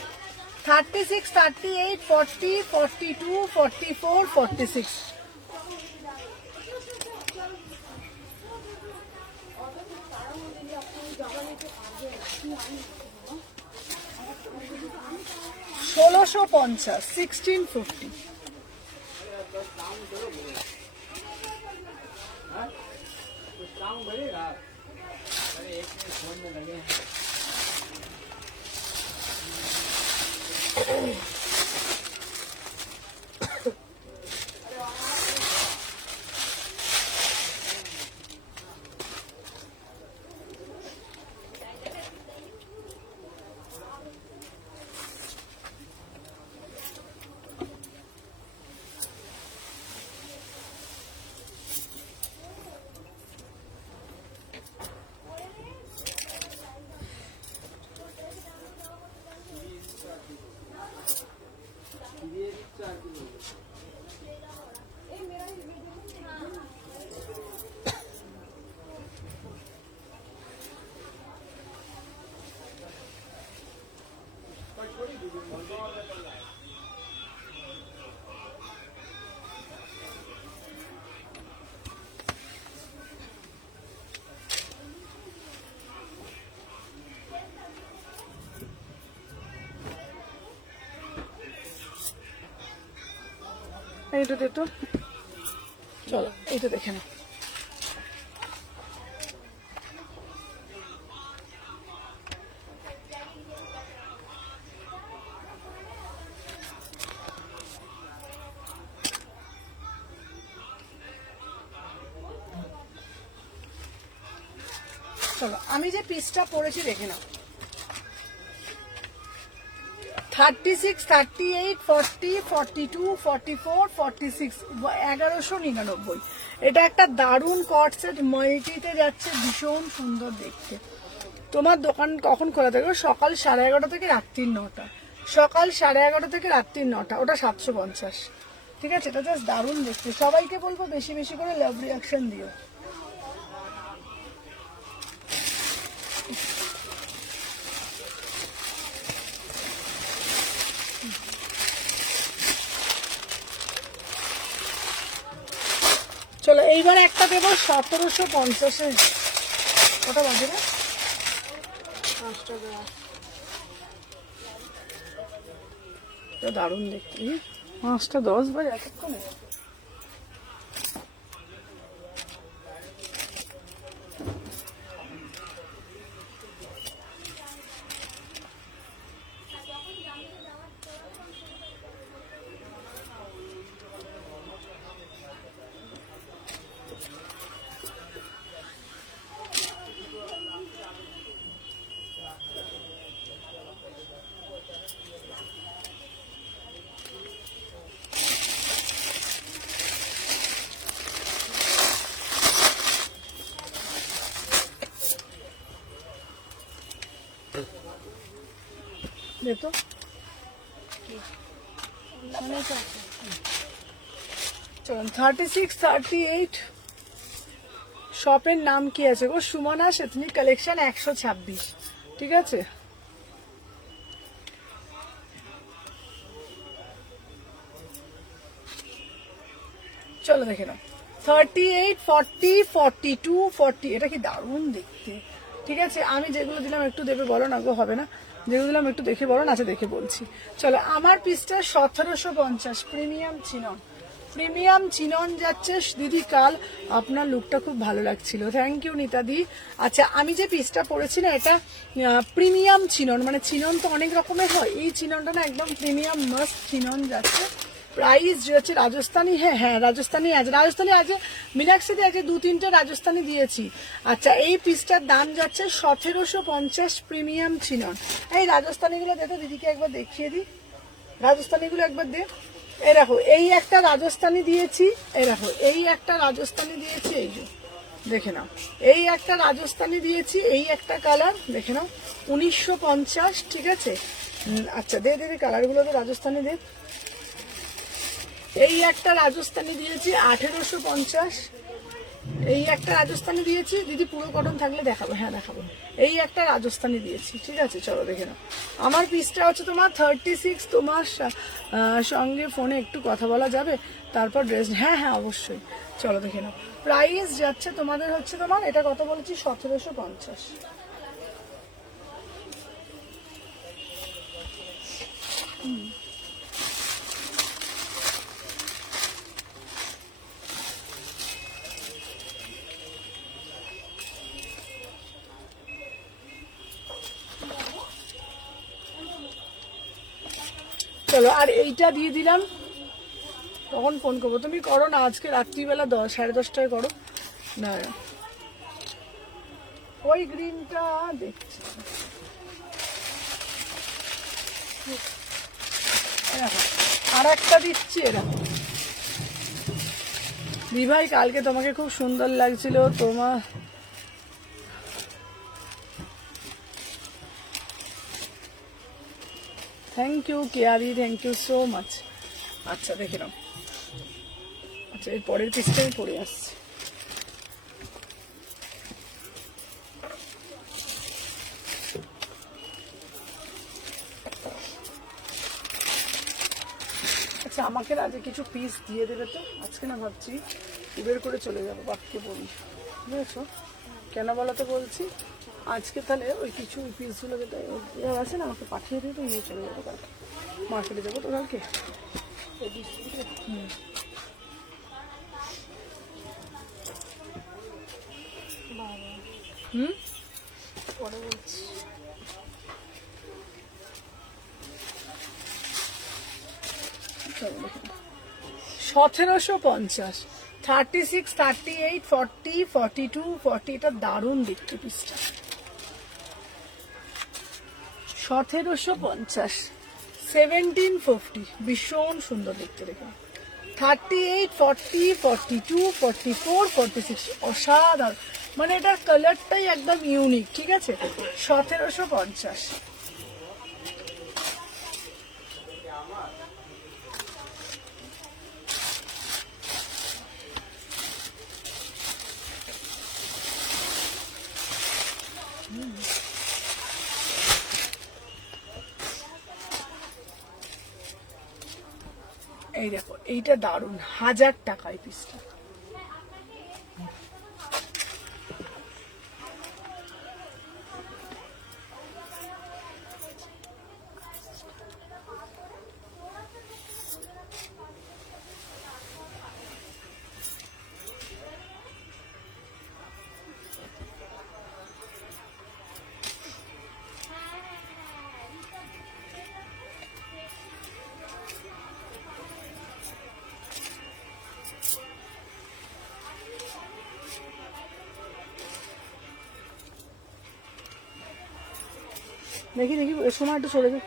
36, 38, 40, 42, 44, 46। 1650, 1650। এইটা দে তো, চলো এইটা দেখে নাও। চলো আমি যে পিসটা পরেছি দেখে নাও, 36, 38, 40, 42, 44, 46, 1199। এটা একটা দারুণ কট সেট, মাল্টিতে যাচ্ছে, ভীষণ সুন্দর দেখতে। তোমার দোকান কখন খোলা থাকে? সকাল 11:30 থেকে রাত্রির 9টা, সকাল 11:30 থেকে রাত্রির 9টা, ওটা 750। ঠিক আছে, এটা জাস্ট দারুণ দেখতে। সবাইকে বলবো বেশি বেশি করে লাভ রিয়াকশন দিও। চলো এইবার একটা দেবো 1750। ওটা বাজে না, 5টা দেওয়া। দারুণ দেখতে। 5টা 10 বাজে এতক্ষণে। দে তো। অনেক আছে। চলুন 36, 38 শপের নাম কি আছে গো? সুমনা এথনিক কালেকশন 126, ঠিক আছে। চলো দেখে নাও 38, 40, 42, 40, এটা কি দারুণ দেখতে, ঠিক আছে। আমি যেগুলো দিলাম একটু দেবে বলো না গো, হবে না? যেগুলো দিলাম একটু দেখে বলো না, আচ্ছা দেখে বলছি। চলো, আমার পিসটা 1750 প্রিমিয়াম চিনন, প্রিমিয়াম চিনন যাচ্ছে দিদি। কাল আপনার লুকটা খুব ভালো লাগছিল, থ্যাংক ইউ নিতা দি। আচ্ছা, আমি যে পিসটা পরেছি না, এটা প্রিমিয়াম চিনন, মানে চিনন তো অনেক রকমের হয়, এই চিননটা না একদম প্রিমিয়াম মাস্ট চিনন যাচ্ছে। প্রাইস হচ্ছে রাজস্থানী, হ্যাঁ রাজস্থানী আছে, রাজস্থানী আছে, মিনাক্সিতে আছে, 2-3টে রাজস্থানী দিয়েছি। আচ্ছা, এই পিসটার দাম যাচ্ছে 1750 প্রিমিয়াম চিনন। এই রাজস্থানীগুলো দেখো দিদিকে একবার দেখিয়ে দিই, রাজস্থানীগুলো একবার দে। এই দেখো, এই একটা রাজস্থানী দিয়েছি, এই দেখো এই একটা রাজস্থানী দিয়েছি, এই যে দেখে নাও, এই একটা রাজস্থানী দিয়েছি, এই একটা কালার দেখে নাও 1950, ঠিক আছে। আচ্ছা দে দে কালারগুলো তো রাজস্থানী দে। এই একটা রাজস্থানী দিয়েছি 1850, এই একটা রাজস্থানী দিয়েছি দিদি, পুরো কটন থাকলে দেখাবো, হ্যাঁ দেখাবো। এই একটা রাজস্থানী দিয়েছি, ঠিক আছে। চলো দেখে নাও, আমার পিসটা হচ্ছে তোমার 36। তোমার সঙ্গে ফোনে একটু কথা বলা যাবে, তারপর ড্রেস, হ্যাঁ হ্যাঁ অবশ্যই। চলো দেখে নাও, প্রাইস যাচ্ছে তোমাদের হচ্ছে তোমার, এটা কত বলেছি 1750। চলো, আর এইটা দিয়ে দিলাম, তখন ফোন করবো, তুমি করো না আজকে রাত্রিবেলা 10-10:30টায় করো না। ওই গ্রিনটা দেখছি, আর একটা দিচ্ছি, এরকম। দিভাই কালকে তোমাকে খুব সুন্দর লাগছিল তোমার, থ্যাংক ইউ কেয়ারি, থ্যাংক ইউ সো মাচ। আচ্ছা দেখে নাও, আচ্ছা এর পরের পিসটাই পরে আসছে। আচ্ছা, আমাকে আজকে কিছু পিস দিয়ে দেবে তো, আজকে না ভাবছি উবের করে চলে যাবো, বাপকে বলি, বুঝেছো কেন বলো তো বলছি। আজকে তাহলে ওই কিছু পিসগুলো যেটা আছে না, আমাকে পাঠিয়ে দিয়ে তো নিয়ে চলে যাবো কালকে, মার্কেটে যাবো তো কালকে। হুম পরে বলছি। 1750, 36, 38, 40, 42, 40, এটা দারুণ দেখতে পিসটা। 1750, 1750, ভীষণ সুন্দর দেখতে দেখে। 38, 40, 42, 44, 46, অসাধারণ, মানে এটার কালারটাই একদম ইউনিক, ঠিক আছে। 1750। এই দেখো, এইটা দারুণ, 1000 টাকায় পিসটা। দেখি দেখি, এর সময় একটু সরে যাও।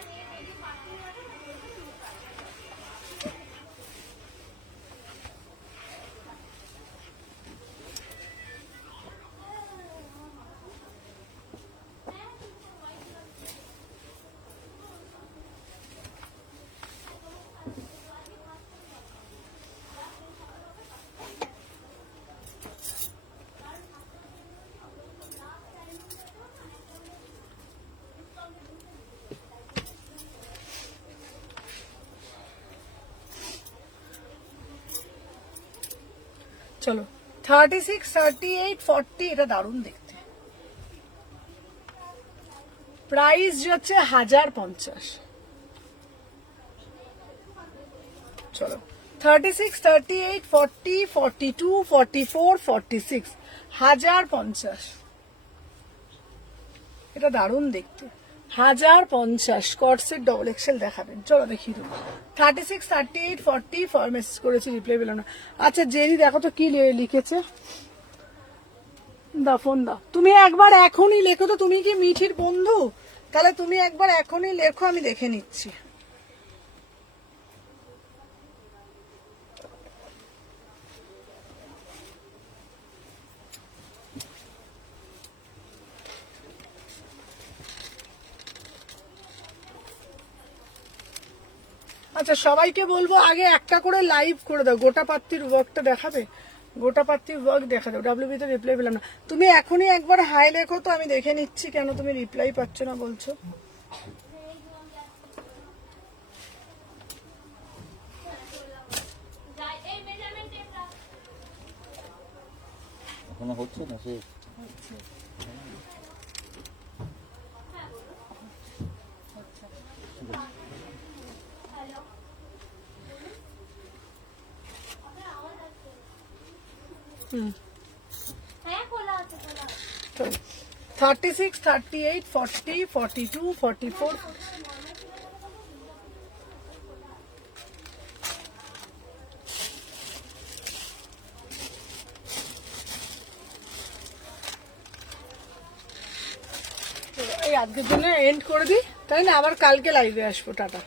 চলো 36, 38, 40, এটা দারুণ দেখতে। প্রাইস হচ্ছে 1050। চলো 36, 38, 40, 42, 44, 46, 1050। এটা দারুণ দেখতে, 1050। কটসেট ডবল এক্সেল দেখাবেন, চলো দেখি তো। 36, 38, 40 ফর মেসেজ করেছি, রিপ্লাই পেলাম না। আচ্ছা জেরি দেখো তো কি লিখেছে, দা ফোন দা। তুমি একবার এখনই লেখো তো, তুমি কি মিঠির বন্ধু? তাহলে তুমি একবার এখনই লেখো, আমি দেখে নিচ্ছি। আচ্ছা সবাইকে বলবো আগে একটা করে লাইভ করে দাও, গোটা পাত্তির ওয়ার্কটা দেখাবে, গোটা পাত্তির ওয়ার্ক দেখা দাও। ডাব্লিউবি তে রিপ্লাই পেলাম না, তুমি এখনই একবার হাই লেখো তো, আমি দেখে নিচ্ছি কেন তুমি রিপ্লাই পাচ্ছ না বলছো। এখনো হচ্ছে না সে? হুম 36, 38, 40, 42, 44। এই আজকের জন্য এন্ড করে দিই, তাই না? আবার কালকে লাইভে আসবো। টাটা।